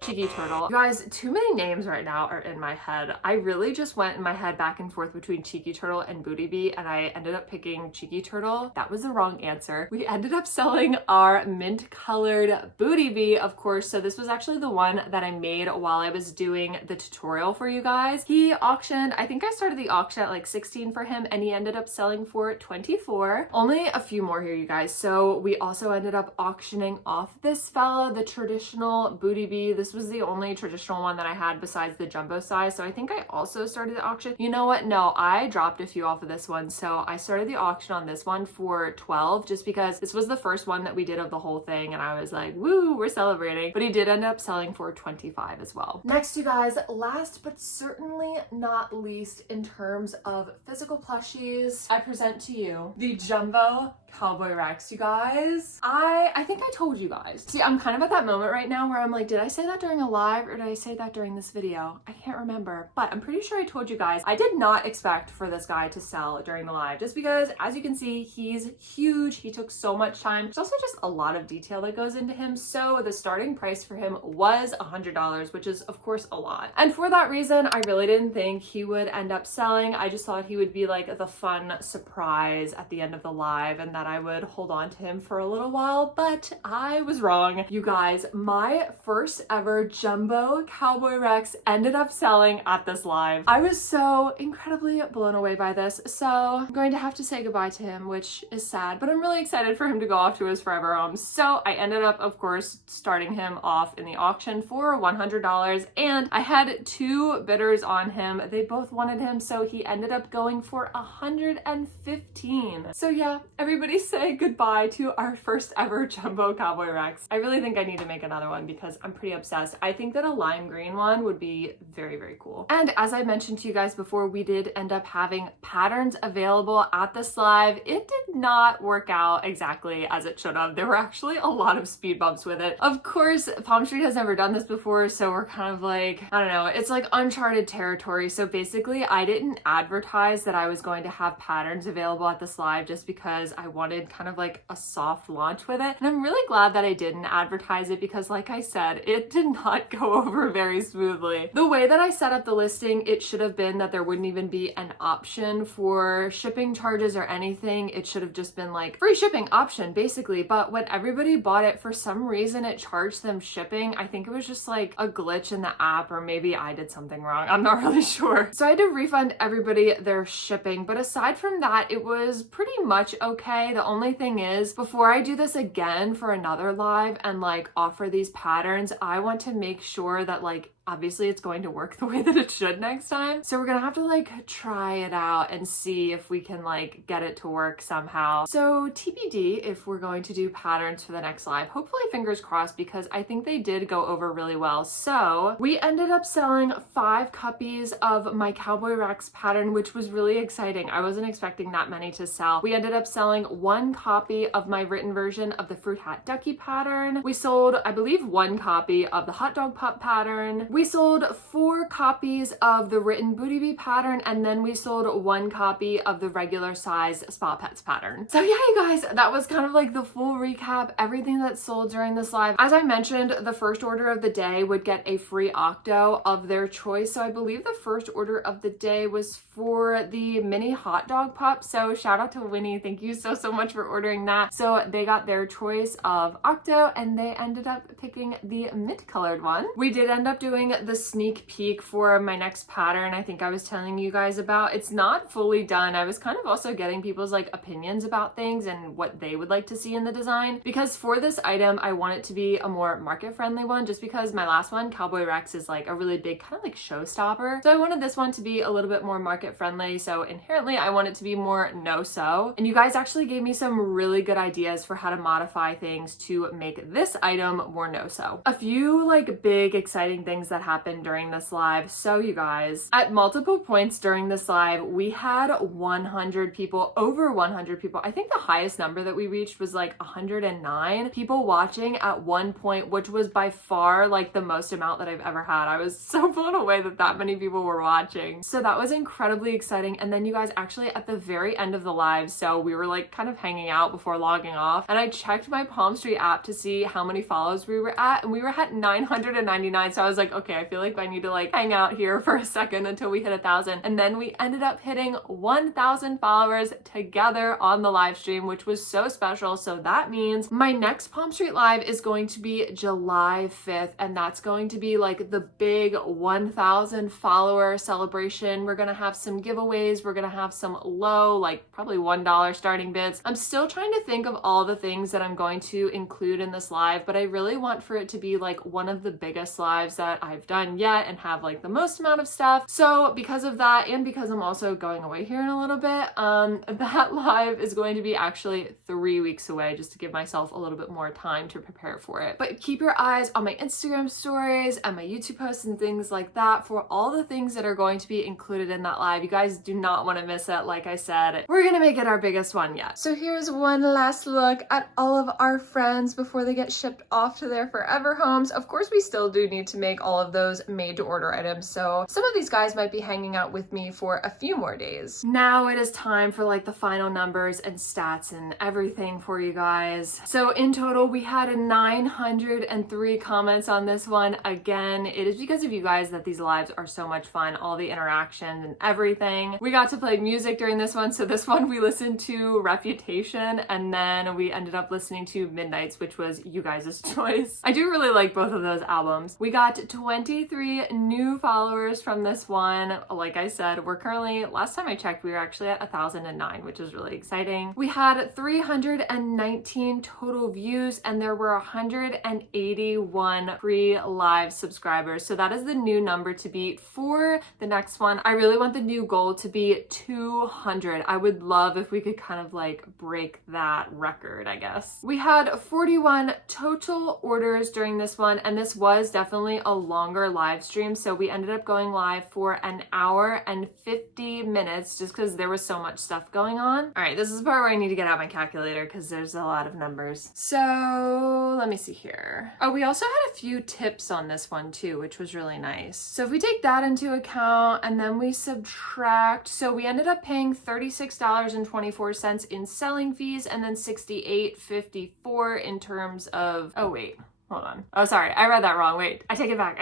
cheeky turtle. You guys, too many names right now are in my head. I really just went in my head back and forth between cheeky turtle and booty bee, and I ended up picking cheeky turtle. That was the wrong answer. We ended up selling our mint colored booty bee, of course. So this was actually the one that I made while I was doing the tutorial for you guys. He auctioned, I think I started the auction at like 16 for him, and he ended up selling for 24. Only a few more here, you guys. So we also ended up auctioning off this fella, the traditional booty bee. This was the only traditional one that I had besides the jumbo size, so I think I also started the auction. You know what? No, I dropped a few off of this one, so I started the auction on this one for 12, just because this was the first one that we did of the whole thing, and I was like, woo, we're celebrating. But he did end up selling for 25 as well. Next, you guys, last but certainly not least in terms of physical plushies, I present to you the Jumbo Cowboy Rex, you guys. I think I told you guys. See, I'm kind of at that moment right now where I'm like, did I say that during a live or did I say that during this video? I can't remember, but I'm pretty sure I told you guys. I did not expect for this guy to sell during the live, just because, as you can see, he's huge. He took so much time. There's also just a lot of detail that goes into him. So the starting price for him was $100, which is of course a lot. And for that reason, I really didn't think he would end up selling. I just thought he would be like the fun surprise at the end of the live, and that I would hold on to him for a little while, but I was wrong. You guys, my first ever Jumbo Cowboy Rex ended up selling at this live. I was so incredibly blown away by this, so I'm going to have to say goodbye to him, which is sad, but I'm really excited for him to go off to his forever home. So I ended up, of course, starting him off in the auction for $100, and I had 2 bidders on him. They both wanted him, so he ended up going for $115. So yeah, everybody say goodbye to our first ever Jumbo Cowboy Rex. I really think I need to make another one because I'm pretty obsessed. I think that a lime green one would be very cool. And as I mentioned to you guys before, we did end up having patterns available at this live. It did not work out exactly as it should have. There were actually a lot of speed bumps with it. Of course, Palm Street has never done this before, so we're kind of like, I don't know, it's like uncharted territory. So basically, I didn't advertise that I was going to have patterns available at this live just because I wanted kind of like a soft launch with it. And I'm really glad that I didn't advertise it because, like I said, it did not go over very smoothly. The way that I set up the listing, it should have been that there wouldn't even be an option for shipping charges or anything. It should have just been like free shipping option basically. But when everybody bought it, for some reason it charged them shipping. I think it was just like a glitch in the app, or maybe I did something wrong. I'm not really sure. So I had to refund everybody their shipping. But aside from that, it was pretty much okay. The only thing is, before I do this again for another live and like offer these patterns, I want to make sure that like obviously it's going to work the way that it should next time. So we're gonna have to like try it out and see if we can like get it to work somehow. So TBD if we're going to do patterns for the next live. Hopefully, fingers crossed, because I think they did go over really well. So we ended up selling 5 copies of my Cowboy Rex pattern, which was really exciting. I wasn't expecting that many to sell. We ended up selling 1 copy of my written version of the Fruit Hat Ducky pattern. We sold, I believe, 1 copy of the Hot Dog Pup pattern. We sold 4 copies of the written Booty Bee pattern, and then we sold 1 copy of the regular size Spa Pets pattern. So yeah, you guys, that was kind of like the full recap, everything that sold during this live. As I mentioned, the first order of the day would get a free octo of their choice. So I believe the first order of the day was for the mini Hot Dog Pup. So shout out to Winnie. Thank you so much for ordering that. So they got their choice of octo and they ended up picking the mint colored one. We did end up doing the sneak peek for my next pattern. I think I was telling you guys about. It's not fully done. I was kind of also getting people's like opinions about things and what they would like to see in the design, because for this item I want it to be a more market friendly one, just because my last one, Cowboy Rex, is like a really big kind of like showstopper. So I wanted this one to be a little bit more market friendly. So inherently I want it to be more no-sew. And you guys actually gave me some really good ideas for how to modify things to make this item more no-sew. A few like big exciting things that happened during this live. So you guys, at multiple points during this live, we had 100 people, over 100 people. I think the highest number that we reached was like 109 people watching at one point, which was by far like the most amount that I've ever had. I was so blown away that that many people were watching. So that was incredibly exciting. And then you guys, actually at the very end of the live, so we were like kind of hanging out before logging off, and I checked my Palm Street app to see how many follows we were at, and we were at 999. So I was like, okay, I feel like I need to like hang out here for a second until we hit 1,000. And then we ended up hitting 1,000 followers together on the live stream, which was so special. So that means my next Palm Street live is going to be July 5th, and that's going to be like the big 1,000 follower celebration. We're gonna have some giveaways. We're gonna have some low, like probably $1 starting bids. I'm still trying to think of all the things that I'm going to include in this live, but I really want for it to be like one of the biggest lives that I've done yet and have like the most amount of stuff. So because of that, and because I'm also going away here in a little bit, that live is going to be actually 3 weeks away, just to give myself a little bit more time to prepare for it. But keep your eyes on my Instagram stories and my YouTube posts and things like that for all the things that are going to be included in that live. You guys do not want to miss it. Like I said, we're gonna make it our biggest one yet. So here's one last look at all of our friends before they get shipped off to their forever homes. Of course, we still do need to make all of those made to order items, so some of these guys might be hanging out with me for a few more days. Now it is time for like the final numbers and stats and everything for you guys. So in total, we had 903 comments on this one. Again, it is because of you guys that these lives are so much fun, all the interaction and everything. We got to play music during this one. So this one we listened to Reputation, and then we ended up listening to Midnights, which was you guys' choice. I do really like both of those albums. We got 23 new followers from this one. Like I said, we're currently, last time I checked, we were actually at 1,009, which is really exciting. We had 319 total views, and there were 181 pre-live subscribers. So that is the new number to beat for the next one. I really want the new goal to be 200. I would love if we could kind of like break that record, I guess. We had 41 total orders during this one, and this was definitely a longer live stream. So we ended up going live for an hour and 50 minutes just because there was so much stuff going on. All right, this is the part where I need to get out my calculator because there's a lot of numbers. So let me see here. Oh, we also had a few tips on this one too, which was really nice. So if we take that into account and then we subtract, so we ended up paying $36.24 in selling fees, and then $68.54 in terms of, oh wait, hold on. Oh, sorry, I read that wrong. Wait, I take it back.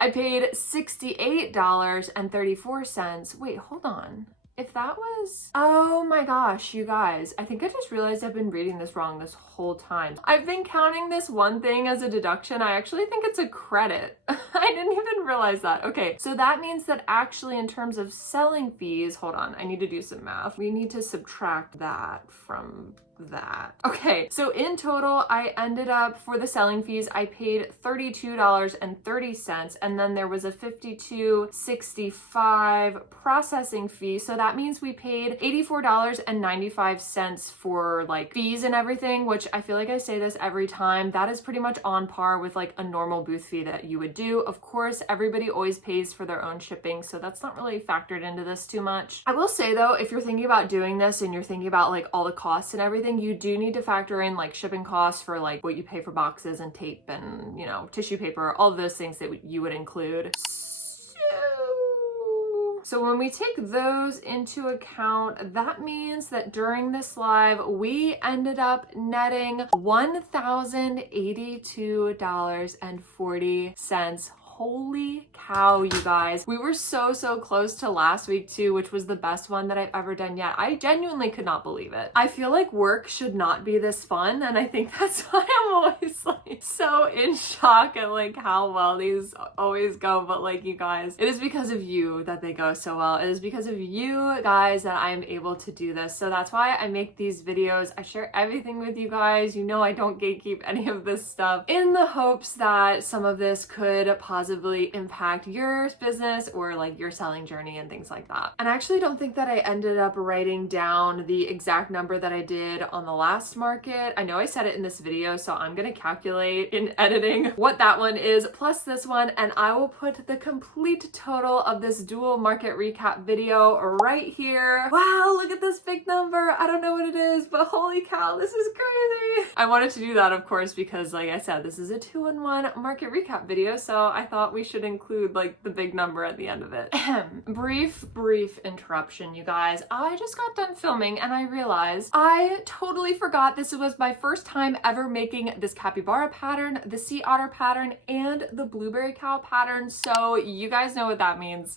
I paid $68.34. Wait, hold on. If that was, oh my gosh, you guys, I think I just realized I've been reading this wrong this whole time. I've been counting this one thing as a deduction. I actually think it's a credit. I didn't even realize that. Okay, so that means that actually in terms of selling fees, hold on, I need to do some math. We need to subtract that from that. Okay, so in total, I ended up, for the selling fees, I paid $32.30, and then there was a $52.65 processing fee. So that means we paid $84.95 for like fees and everything, which I feel like I say this every time. That is pretty much on par with like a normal booth fee that you would do. Of course, everybody always pays for their own shipping, so that's not really factored into this too much. I will say though, if you're thinking about doing this and you're thinking about like all the costs and everything, you do need to factor in like shipping costs for like what you pay for boxes and tape and, you know, tissue paper, all of those things that you would include. So when we take those into account, that means that during this live, we ended up netting $1,082.40. Holy cow, you guys. We were so close to last week too, which was the best one that I've ever done yet. I genuinely could not believe it. I feel like work should not be this fun, and I think that's why I'm always like so in shock at like how well these always go. But like, you guys, it is because of you that they go so well. It is because of you guys that I am able to do this. So that's why I make these videos. I share everything with you guys. You know, I don't gatekeep any of this stuff, in the hopes that some of this could positively impact your business or like your selling journey and things like that. And I actually don't think that I ended up writing down the exact number that I did on the last market. I know I said it in this video, so I'm gonna calculate in editing what that one is plus this one, and I will put the complete total of this dual market recap video right here. Wow, look at this big number. I don't know what it is, but holy cow, this is crazy. I wanted to do that, of course, because like I said, this is a 2-in-1 market recap video, so I thought we should include like the big number at the end of it. Brief interruption, you guys. I just got done filming and I realized I totally forgot this was my first time ever making this capybara pattern, the sea otter pattern, and the blueberry cow pattern, so you guys know what that means.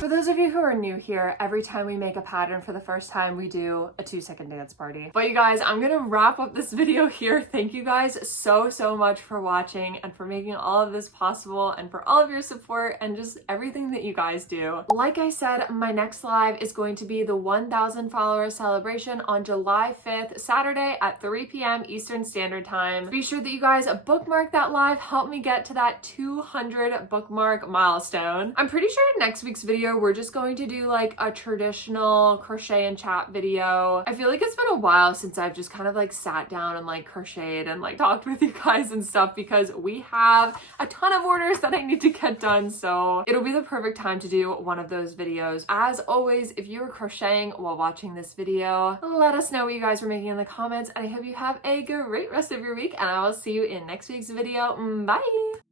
For those of you who are new here, every time we make a pattern for the first time, we do a 2-second dance party. But you guys, I'm gonna wrap up this video here. Thank you guys so much for watching and for making all of this possible and for all of your support and just everything that you guys do. Like I said, my next live is going to be the 1,000 follower celebration on July 5th, Saturday at 3 p.m. Eastern Standard Time. Be sure that you guys bookmark that live. Help me get to that 200 bookmark milestone. I'm pretty sure next week's video we're just going to do like a traditional crochet and chat video. I feel like it's been a while since I've just kind of like sat down and like crocheted and like talked with you guys and stuff, because we have a ton of orders that I need to get done, so it'll be the perfect time to do one of those videos. As always, if you were crocheting while watching this video, let us know what you guys were making in the comments, and I hope you have a great rest of your week, and I will see you in next week's video. Bye!